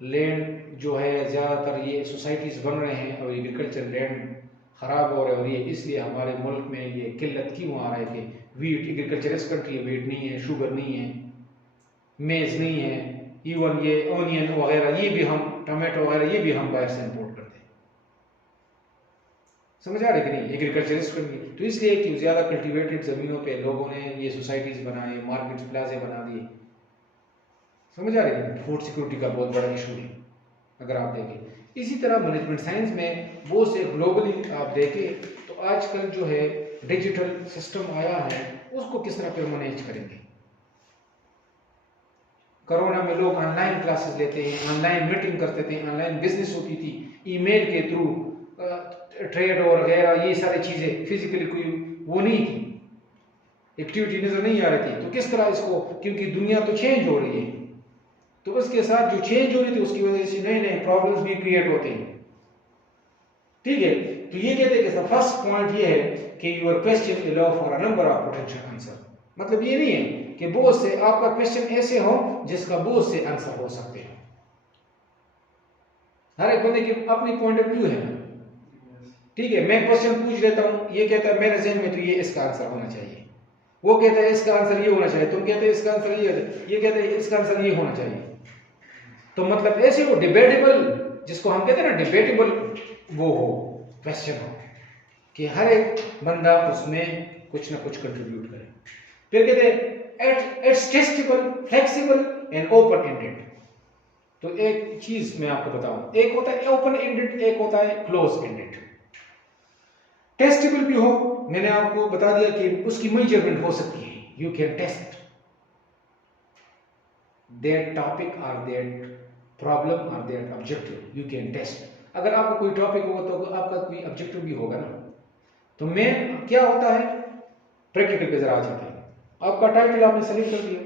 लैंड जो है ज़्यादातर ये सोसाइटीज़ बन रहे हैं और एग्रीकल्चर लैंड खराब हो रहे हैं, और ये इसलिए हमारे मुल्क में ये किल्लत क्यों आ रहा है कि वीट, एग्रीकल्चरिस्ट कंट्री है, वीट नहीं है, शुगर नहीं है, मेज़ नहीं है, इवन ये ऑनियन वगैरह, ये भी हम टमाटो वगैरह ये भी हम बाहर से इंपोर्ट करते हैं। समझ आ रही कि नहीं? एग्रीकल्चरिस्ट कंट्री, तो इसलिए कि ज़्यादा कल्टिवेटेड ज़मीनों पे लोगों ने ये सोसाइटीज़ बनाए, मार्केट्स प्लाजे बना दिए। समझ आ रही है? फूड सिक्योरिटी का बहुत बड़ा इशू है अगर आप देखें। इसी तरह मैनेजमेंट साइंस में वो से ग्लोबली आप देखें तो आजकल जो है डिजिटल सिस्टम आया है, उसको किस तरह पर मैनेज करेंगे। कोरोना में लोग ऑनलाइन क्लासेस लेते हैं, ऑनलाइन मीटिंग करते थे, ऑनलाइन बिजनेस होती थी, ईमेल के थ्रू ट्रेड और वगैरह, ये सारी चीज़ें फिजिकली कोई वो नहीं थी, एक्टिविटी नज़र नहीं आ रही थी। तो किस तरह इसको, क्योंकि दुनिया तो चेंज हो रही है, तो उसके साथ जो चेंज हो रही थी उसकी वजह से नए नए प्रॉब्लम्स भी क्रिएट होते हैं। ठीक है, तो ये कहते हैं कि फर्स्ट पॉइंट ये है कि your question allow for a number of potential answer. मतलब ये नहीं है कि बहुत से आपका क्वेश्चन ऐसे हो जिसका बहुत से आंसर हो सकते हैं। हर एक बंदे की अपनी पॉइंट ऑफ व्यू है, ठीक है। मैं क्वेश्चन पूछ लेता हूँ, ये कहता है मेरे जहन में तो ये इसका आंसर होना चाहिए, वो कहता है इसका आंसर ये होना चाहिए, तुम कहते हैं इसका आंसर ये कहते हैं इसका आंसर ये होना चाहिए। तो मतलब ऐसे वो डिबेटेबल, जिसको हम कहते हैं ना डिबेटेबल, वो हो क्वेश्चन हो कि हर एक बंदा उसमें कुछ ना कुछ कंट्रीब्यूट करे। फिर कहते हैं it's testable, flexible and open ended. तो एक चीज मैं आपको बताऊं, एक होता है ओपन एंडेड, एक होता है क्लोज एंडेड। टेस्टेबल भी हो, मैंने आपको बता दिया कि उसकी मेजरमेंट हो सकती है, you can test that topic और दैट प्रॉब्लम और that objective, you can test. अगर आपका कोई टॉपिक होगा तो आपका कोई ऑब्जेक्टिव भी होगा ना। तो मैं क्या होता है, प्रैक्टिकल पे जरा आ जाते हैं। आपका टाइटल आपने सेलेक्ट कर दिया,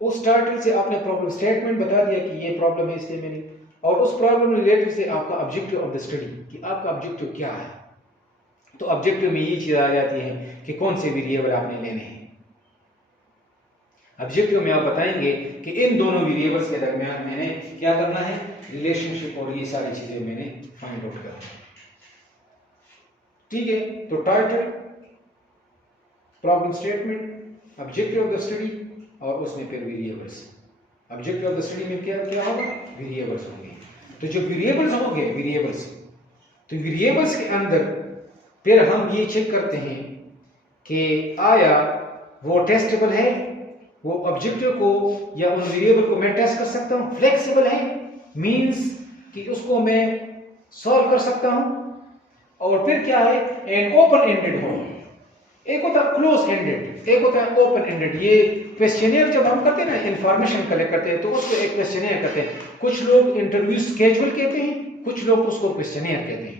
उस टाइटल से आपने प्रॉब्लम स्टेटमेंट बता दिया कि ये प्रॉब्लम है इसलिए मैंने, और उस प्रॉब्लम रिलेटेड से आपका ऑब्जेक्टिव ऑफ द स्टडी कि आपका ऑब्जेक्टिव क्या है। तो ऑब्जेक्टिव में ये चीज आ जाती है कि कौन से वेरिएबल आपने लेने हैं। ऑब्जेक्टिव में आप बताएंगे कि इन दोनों वेरिएबल्स के दरमियान मैंने क्या करना है, रिलेशनशिप, और ये सारी चीजें मैंने फाइंड आउट करना है, ठीक है। तो title, problem statement, objective of the study, और उसमें फिर variables. Objective of the study में क्या क्या होगा, वेरिएबल्स होंगे। तो जो वेरिएबल्स होंगे, वेरिएबल्स, तो वेरिएबल्स के अंदर फिर हम ये चेक करते हैं कि आया वो टेस्टेबल है, वो ऑब्जेक्टिव को या उन वेरिएबल को मैं टेस्ट कर सकता हूँ, फ्लेक्सिबल है मींस कि उसको मैं सॉल्व कर सकता हूँ, और फिर क्या है, एंड ओपन एंडेड हो। एक होता है क्लोज एंडेड, एक होता है ओपन एंडेड। ये क्वेश्चनियर जब हम करते हैं ना, इंफॉर्मेशन कलेक्ट करते हैं, तो उसको एक क्वेश्चनियर कहते हैं। कुछ लोग इंटरव्यू स्केड्यूल कहते हैं, कुछ लोग उसको क्वेश्चनियर कहते हैं।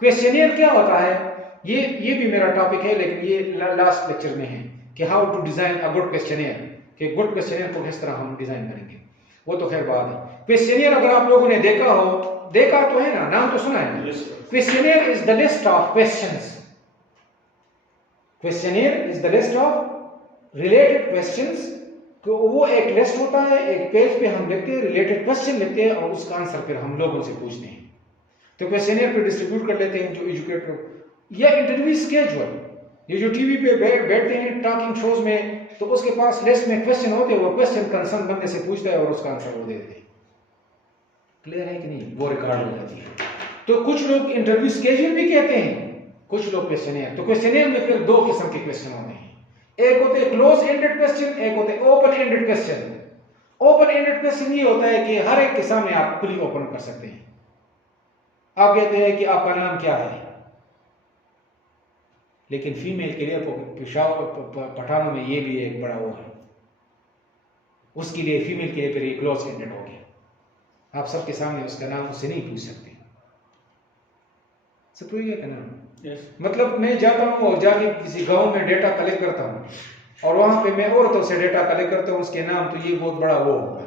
क्वेश्चनियर क्या होता है, ये भी मेरा टॉपिक है, लेकिन ये लास्ट लेक्चर में है कि how to design a good questionnaire, कि गुड क्वेश्चनियर को किस तरह हम डिजाइन करेंगे, वो तो खैर बात है। क्वेश्चनियर अगर आप लोगों ने देखा हो, देखा तो है ना, नाम तो सुना है। Questionnaire is the list of questions, questionnaire is the list of related questions. तो वो एक लिस्ट होता है, एक पेज पे हम लिखते हैं, रिलेटेड क्वेश्चन लिखते हैं, और उसका आंसर फिर हम लोगों से पूछते हैं। तो क्वेश्चनियर पे डिस्ट्रीब्यूट कर लेते हैं जो एजुकेटर, या इंटरव्यू स्केड्यूल, ये जो टीवी पे बैठते हैं टॉकिंग शोज में, तो उसके पास लिस्ट में क्वेश्चन होते हैं, वो क्वेश्चन कंसर्न बंदे से पूछता है और उसका आंसर वो दे देते हैं। क्लियर है कि नहीं, वो रिकॉर्ड हो जाती है। तो कुछ लोग इंटरव्यू स्केड्यूल भी कहते हैं, कुछ लोग क्वेश्चनियर। तो क्वेश्चनियर में फिर दो किस्म के क्वेश्चन होते हैं, एक होते हैं क्लोज एंडेड क्वेश्चन, एक होते हैं open ended question. Open ended question ये होता है कि हर एक के सामने आप खुली ओपन कर सकते हैं। आप कहते हैं कि आपका नाम क्या है, लेकिन फीमेल के लिए पठानों में ये भी एक बड़ा वो है, उसके लिए फीमेल के लिए फिर ये क्लोज एंडेड हो गया। आप सबके सामने उसका नाम उससे नहीं पूछ सकते। समझ गए ना? Yes. मतलब मैं जाता हूँ और जाके किसी गांव में डेटा कलेक्ट करता हूँ, और वहां पे मैं औरतों से डेटा कलेक्ट करता हूँ उसके नाम, तो ये बहुत बड़ा वो होगा।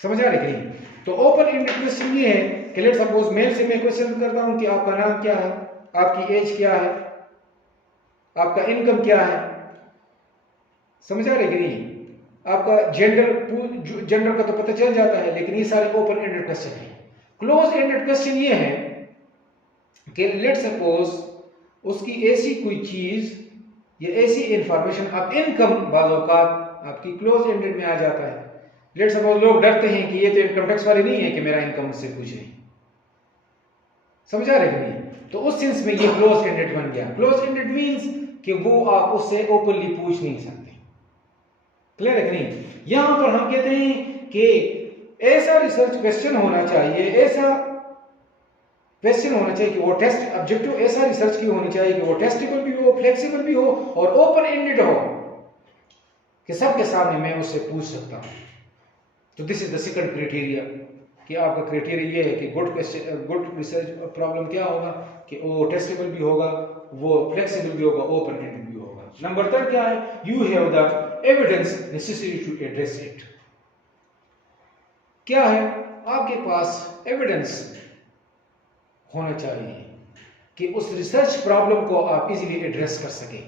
समझ आ रही नहीं? तो ओपन एंडेड क्वेश्चन ये है कि लेट्स सपोज मेल से मैं क्वेश्चन करता हूँ कि आपका नाम क्या है, आपकी एज क्या है, आपका इनकम क्या है। समझ आ रही कि नहीं? आपका जेंडर का तो पता चल जाता है, लेकिन ये सारे ओपन एंडेड क्वेश्चन है। क्लोज एंडेड क्वेश्चन ये है कि लेट सपोज उसकी ऐसी कोई चीज या ऐसी इंफॉर्मेशन, अब इनकम बाज़ औक़ात आपकी क्लोज एंडेड में आ जाता है। लेट सपोज लोग डरते हैं कि ये तो इनकम टैक्स वाले नहीं है कि मेरा इनकम मुझसे पूछ रहे। समझ आ रहे कि नहीं? तो उस सेंस में ये क्लोज एंडेड बन गया। क्लोज एंडेड मींस कि वो आप उससे ओपनली पूछ नहीं सकते। क्लियर है कि नहीं? यहां पर हम कहते हैं कि ऐसा रिसर्च क्वेश्चन होना चाहिए, ऐसा क्वेश्चन होना चाहिए कि वो टेस्ट ऑब्जेक्टिव ऐसा रिसर्च की होनी चाहिए कि वो टेस्टेबल भी हो, फ्लेक्सिबल भी हो और ओपन एंडेड हो, कि सबके सामने मैं उससे पूछ सकता हूं। तो this is the second criteria, कि आपका क्राइटेरिया ये है कि गुड रिसर्च प्रॉब्लम क्या होगा कि वो टेस्टेबल भी होगा, वो फ्लेक्सिबल भी होगा, ओपन एंडेड भी होगा। नंबर 3 क्या है? You have the evidence necessary to address it. क्या है? आपके पास एविडेंस होना चाहिए कि उस रिसर्च प्रॉब्लम को आप इजीली एड्रेस कर सकें।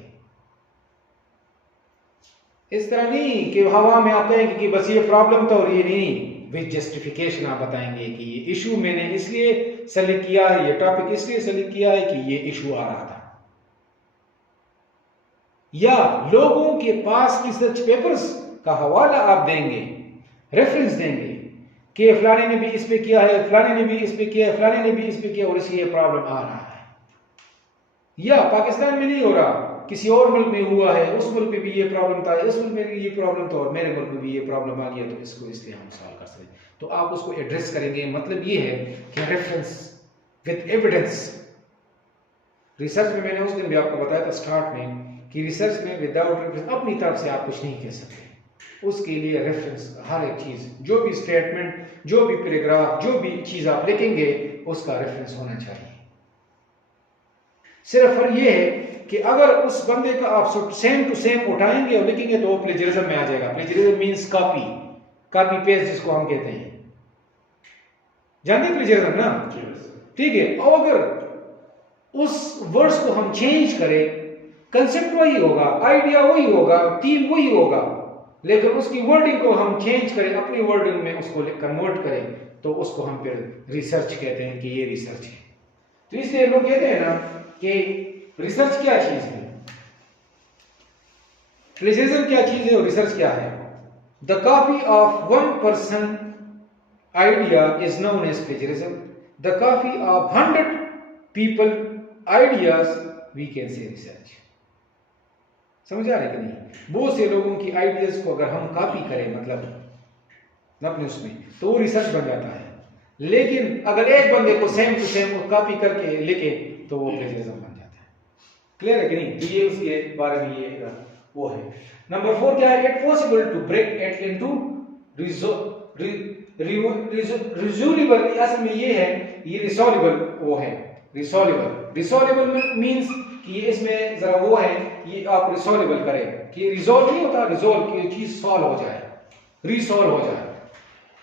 इस तरह नहीं कि हवा में आप कहेंगे कि बस ये प्रॉब्लम तो, और ये नहीं, विद जस्टिफिकेशन आप बताएंगे कि ये इशू मैंने इसलिए सेलेक्ट किया, ये टॉपिक इसलिए सेलेक्ट किया है कि ये इशू आ रहा था। या लोगों के पास रिसर्च पेपर्स का हवाला आप देंगे, रेफरेंस देंगे कि फलाने ने भी इस पे किया है, फलाने ने भी इस पे किया है, फलाने ने भी इस पे किया और इसलिए प्रॉब्लम आ रहा है। या पाकिस्तान में नहीं हो रहा, किसी और मुल्क में हुआ है, उस मुल्क में भी ये प्रॉब्लम था, इस मुल्क में भी ये प्रॉब्लम था और मेरे मुल्क में भी ये प्रॉब्लम आ गया, तो इसको इसलिए हम सॉल्व कर सकते। तो आप उसको एड्रेस करेंगे। मतलब ये है कि रेफरेंस विद एविडेंस। रिसर्च में मैंने उस दिन भी आपको बताया था स्टार्ट में कि रिसर्च में विदाउट रेफरेंस अपनी तरफ से आप कुछ नहीं कह सकते। उसके लिए रेफरेंस, हर एक चीज, जो भी स्टेटमेंट, जो भी पैराग्राफ, जो भी चीज आप लिखेंगे उसका रेफरेंस होना चाहिए। सिर्फ फर्क ये है कि अगर उस बंदे का आप सेम टू सेम उठाएंगे और लिखेंगे तो वो प्लेजरिज्म में आ जाएगा। प्लेजरिज्म मींस कॉपी पेस्ट जिसको हम कहते हैं। जानते हैं प्लेजरिज्म ना? ठीक है। और अगर उस वर्ड्स को हम चेंज करें, कंसेप्ट वही होगा, आइडिया वही होगा, थीम वही होगा, लेकिन उसकी वर्डिंग को हम चेंज करें, अपनी वर्डिंग में उसको कन्वर्ट करें, तो उसको हम फिर रिसर्च कहते हैं कि ये रिसर्च है। तो इसलिए लोग कहते हैं ना कि रिसर्च क्या चीज है, प्लेजरिज्म क्या चीज है और रिसर्च क्या है। The copy of one person idea is known as plagiarism. The copy of 100 people ideas we can say research. समझ आ रहे कि नहीं? बहुत से लोगों की आइडियाज को अगर हम कॉपी करें, मतलब अपने उसमें, तो वो रिसर्च बन जाता है। लेकिन अगर एक बंदे को सेम टू सेम कॉपी करके लिखे तो वो प्लेजरिज्म बन जाता है। क्लियर है कि नहीं? तो ये उसके बारे में ये वो है। नंबर 4 क्या है? It possible to break it into resolvable. असल में ये है, ये रिसॉल्वेबल वो है, रिसॉल्वेबल मींस कि ये इसमें जरा वो है, ये आप रिसॉल्वेबल करें कि रिजॉल्व नहीं होता, रिजॉल्व की चीज सॉल्व हो जाए, रिसॉल्व हो जाए,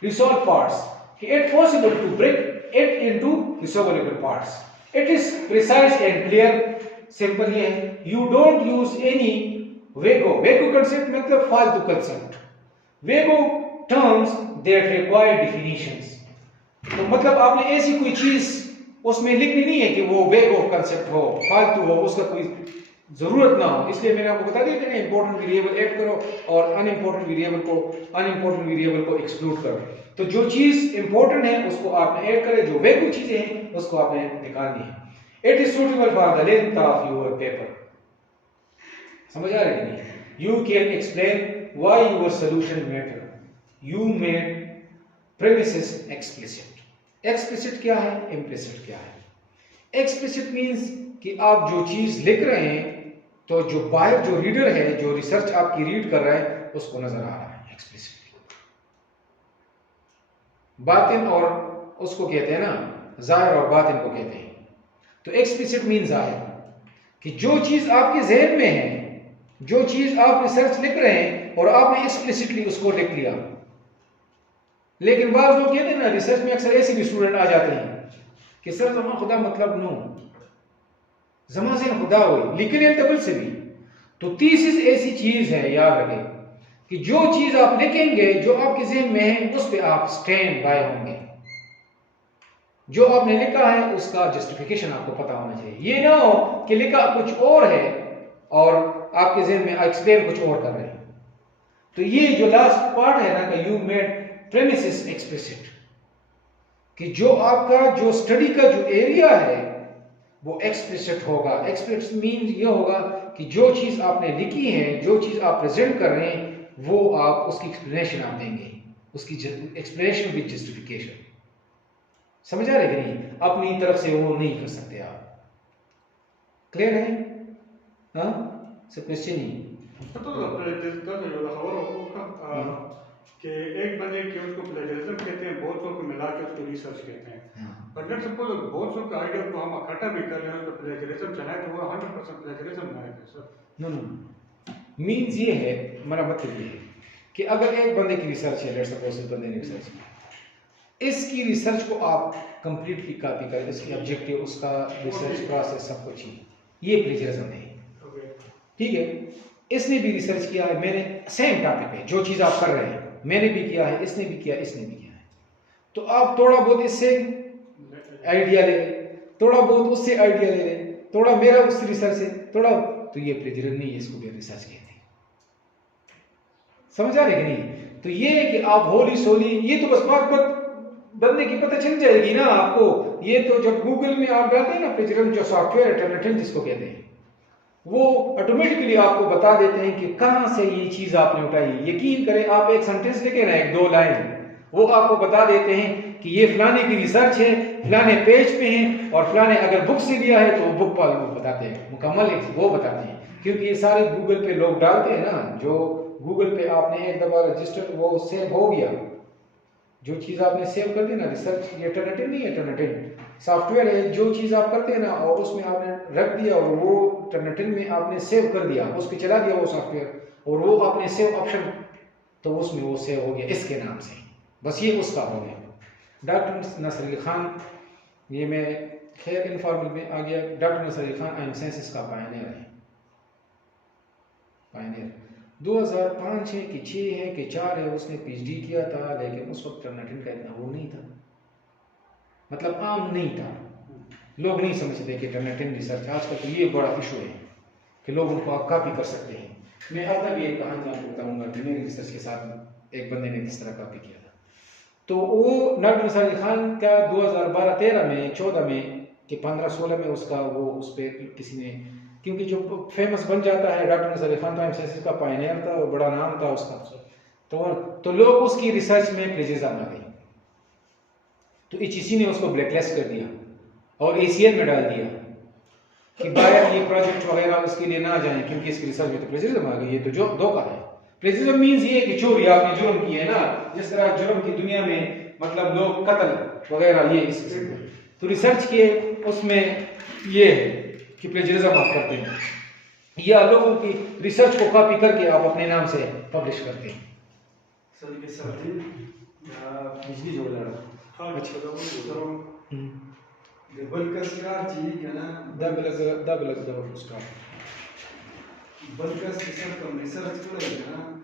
रिसॉल्व पार्ट्स। कि it possible to break it into resolvable parts. It is precise and clear. Simple ये है, you don't use any vague concept मतलब फालतू concept, vague terms that require definitions. तो मतलब आपने ऐसी कोई चीज उसमें लिखनी नहीं है कि वो वेगो कंसेप्ट हो, फालतू हो, उसका कोई जरूरत ना हो। इसलिए मैंने आपको बता दिया कि इंपॉर्टेंट वेरिएबल ऐड करो और अनइंपॉर्टेंट वेरिएबल को एक्सक्लूड करो। तो जो चीज इंपॉर्टेंट है उसको आपने ऐड करें, जो वेगो चीजें हैं उसको आपने निकालनी है। It is suitable for the length of your paper. समझ आ रही है? You can explain why your solution matter. You made premises explicit. Explicit क्या है, इम्प्लिसिट क्या है? एक्सप्लिसिट मींस कि आप जो चीज लिख रहे हैं तो जो बाहर जो रीडर है, जो रिसर्च आपकी रीड कर रहा है, उसको नजर आ रहा है एक्सप्लिसिट। बातिन और उसको कहते हैं ना, जाहिर और बातिन को कहते हैं। तो एक्सप्लिसिट मीन जाहिर, कि जो चीज आपके जहन में है, जो चीज आप रिसर्च लिख रहे हैं और आपने एक्सप्लिसिटली उसको लिख लिया। लेकिन बात लोग कहते हैं ना, रिसर्च में अक्सर ऐसे भी स्टूडेंट आ जाते हैं कि सर जमा खुदा मतलब नो, जमा से खुदा हुई, लिखने डबल से भी। तो थीसिस ऐसी चीज है, याद रखें कि जो चीज आप लिखेंगे, जो आपके जहन में है, उस पर आप स्टैंड बाय होंगे। जो आपने लिखा है उसका जस्टिफिकेशन आपको पता होना चाहिए। ये ना हो कि लिखा कुछ और है और आपके जहन में एक्सप्लेन कुछ और कर रहे हैं। तो ये जो लास्ट पार्ट है ना कि यू मेड प्रेमिसेस एक्सप्लिसिट, कि जो आपका जो स्टडी का जो एरिया है वो एक्सप्लिसिट होगा। एक्सप्लिसिट मीन ये होगा कि जो चीज आपने लिखी है, जो चीज आप प्रेजेंट कर रहे हैं, वो आप उसकी एक्सप्लेनेशन आप देंगे, उसकी एक्सप्लेनेशन विद जस्टिफिकेशन। समझ आ रहे कि नहीं? अपनी तरफ से वो नहीं कर सकते आप। क्लियर है? हाँ, सब क्वेश्चन ही कि एक बंदे के उसको प्लेजरिज्म कहते हैं, बहुत लोग को मिला के उसको रिसर्च कहते हैं। बट लेट्स सपोज बहुत लोग का आइडिया को हम इकट्ठा भी कर लें, उसको प्लेजरिज्म चलाएं, तो वो 100% प्लेजरिज्म ना है सर। नो मींस ये है, मेरा मतलब ये है कि अगर एक बंदे की रिसर्च है, लेट्स सपोज इस बंदे ने रिसर्च की, इसकी रिसर्च को आप कंप्लीटली कॉपी करें, इसकी ऑब्जेक्टिव, उसका रिसर्च प्रोसेस, सब कुछ ही, ये प्लेजरिज्म है। ठीक है, इसने भी रिसर्च किया है, मैंने सेम टॉपिक पे जो चीज़ आप कर रहे हैं मैंने भी किया है, इसने भी किया, इसने भी किया है, तो आप थोड़ा बहुत इससे आइडिया ले लें, थोड़ा बहुत उससे आइडिया ले लें, थोड़ा मेरा उस रिसर्च से थोड़ा, तो ये प्लेजरिज्म नहीं है, इसको भी रिसर्च कहते हैं। समझ आ रहे कि नहीं? तो ये है कि आप होली सोली, ये तो बस बात बंदे की पता चल जाएगी ना आपको। ये तो जब गूगल में आप डालते हैं ना प्लेजरिज्म, जो सॉफ्टवेयर अल्टरनेटिव जिसको कहते हैं, वो ऑटोमेटिकली आपको बता देते हैं कि कहां से ये चीज आपने उठाई। यकीन करें, आप एक सेंटेंस लिखे ना, एक दो लाइन, वो आपको बता देते हैं कि ये फलाने की रिसर्च है, फलाने पेज पे है, और फलाने अगर बुक से लिया है तो वो बुक पर वो बताते हैं, मुकम्मल वो बताते हैं, क्योंकि ये सारे गूगल पे लोग डालते हैं ना। जो गूगल पे आपने एक दफा रजिस्टर वो सेव हो गया, जो चीज़ आपने सेव कर दी ना, रिसर्च ये अल्टरनेटिव नहीं है, अल्टरनेटिव सॉफ्टवेयर है, जो चीज़ आप करते हैं ना और उसमें आपने रख दिया और वो अल्टरनेटिव में आपने सेव कर दिया, उस पर चला दिया वो सॉफ्टवेयर, और वो आपने सेव ऑप्शन, तो उसमें वो सेव हो गया इसके नाम से, बस ये उसका हो गया। डॉक्टर नसर अली खान, ये मैं खैर इनफॉर्मल में आ गया, डॉक्टर नसर अली खान एम सेंसिस का पायनियर है, पायनियर 2005 है कि 6 है कि 4 है, उसने पीएचडी किया था, लेकिन उस वक्त अल्टरनेटिव का इतना वो नहीं था, मतलब आम नहीं था, लोग नहीं समझते कि अल्टरनेटिव रिसर्च, आजकल तो ये बड़ा इशू है कि लोग उनको आप कॉपी कर सकते हैं। मैं अपना भी एक कहानी आपको बताऊंगा कि मेरी रिसर्च के साथ एक बंदे ने किस तरह कॉपी किया था। तो वो डॉक्टर नसर अली खान का 2012-13 में 14 में कि 15-16 में उसका वो उस पर किसी ने, क्योंकि जो फेमस बन जाता है, डॉक्टर नसर अली खान तो एमसीएस का पायनियर था और बड़ा नाम था उसका, तो लोग उसकी रिसर्च में प्लेजरिज्म आ गए, तो एचईसी ने उसको ब्लैकलिस्ट कर दिया और एसीएल में डाल दिया कि बाहर ये प्रोजेक्ट वगैरह उसके लिए ना जाएं, क्योंकि इसकी रिसर्च में तो प्लेजरिज्म आ गई, ये तो जो धोखा है। प्लेजरिज्म मीन्स ये कि चोरी, आपने जुर्म किया है ना, जिस तरह जुर्म की दुनिया में मतलब लोग कत्ल वगैरह ये इस किस्म के, तो रिसर्च के उसमें ये है कि प्लेजरिज्म आप करते हैं, या लोगों की रिसर्च को कॉपी करके आप अपने नाम से पब्लिश करते हैं। सर के साथ बिजली जोड़ रहा है, बल्कस कारची ना दबलक उसका बल्कस के साथ रिसर्च करेंगे ना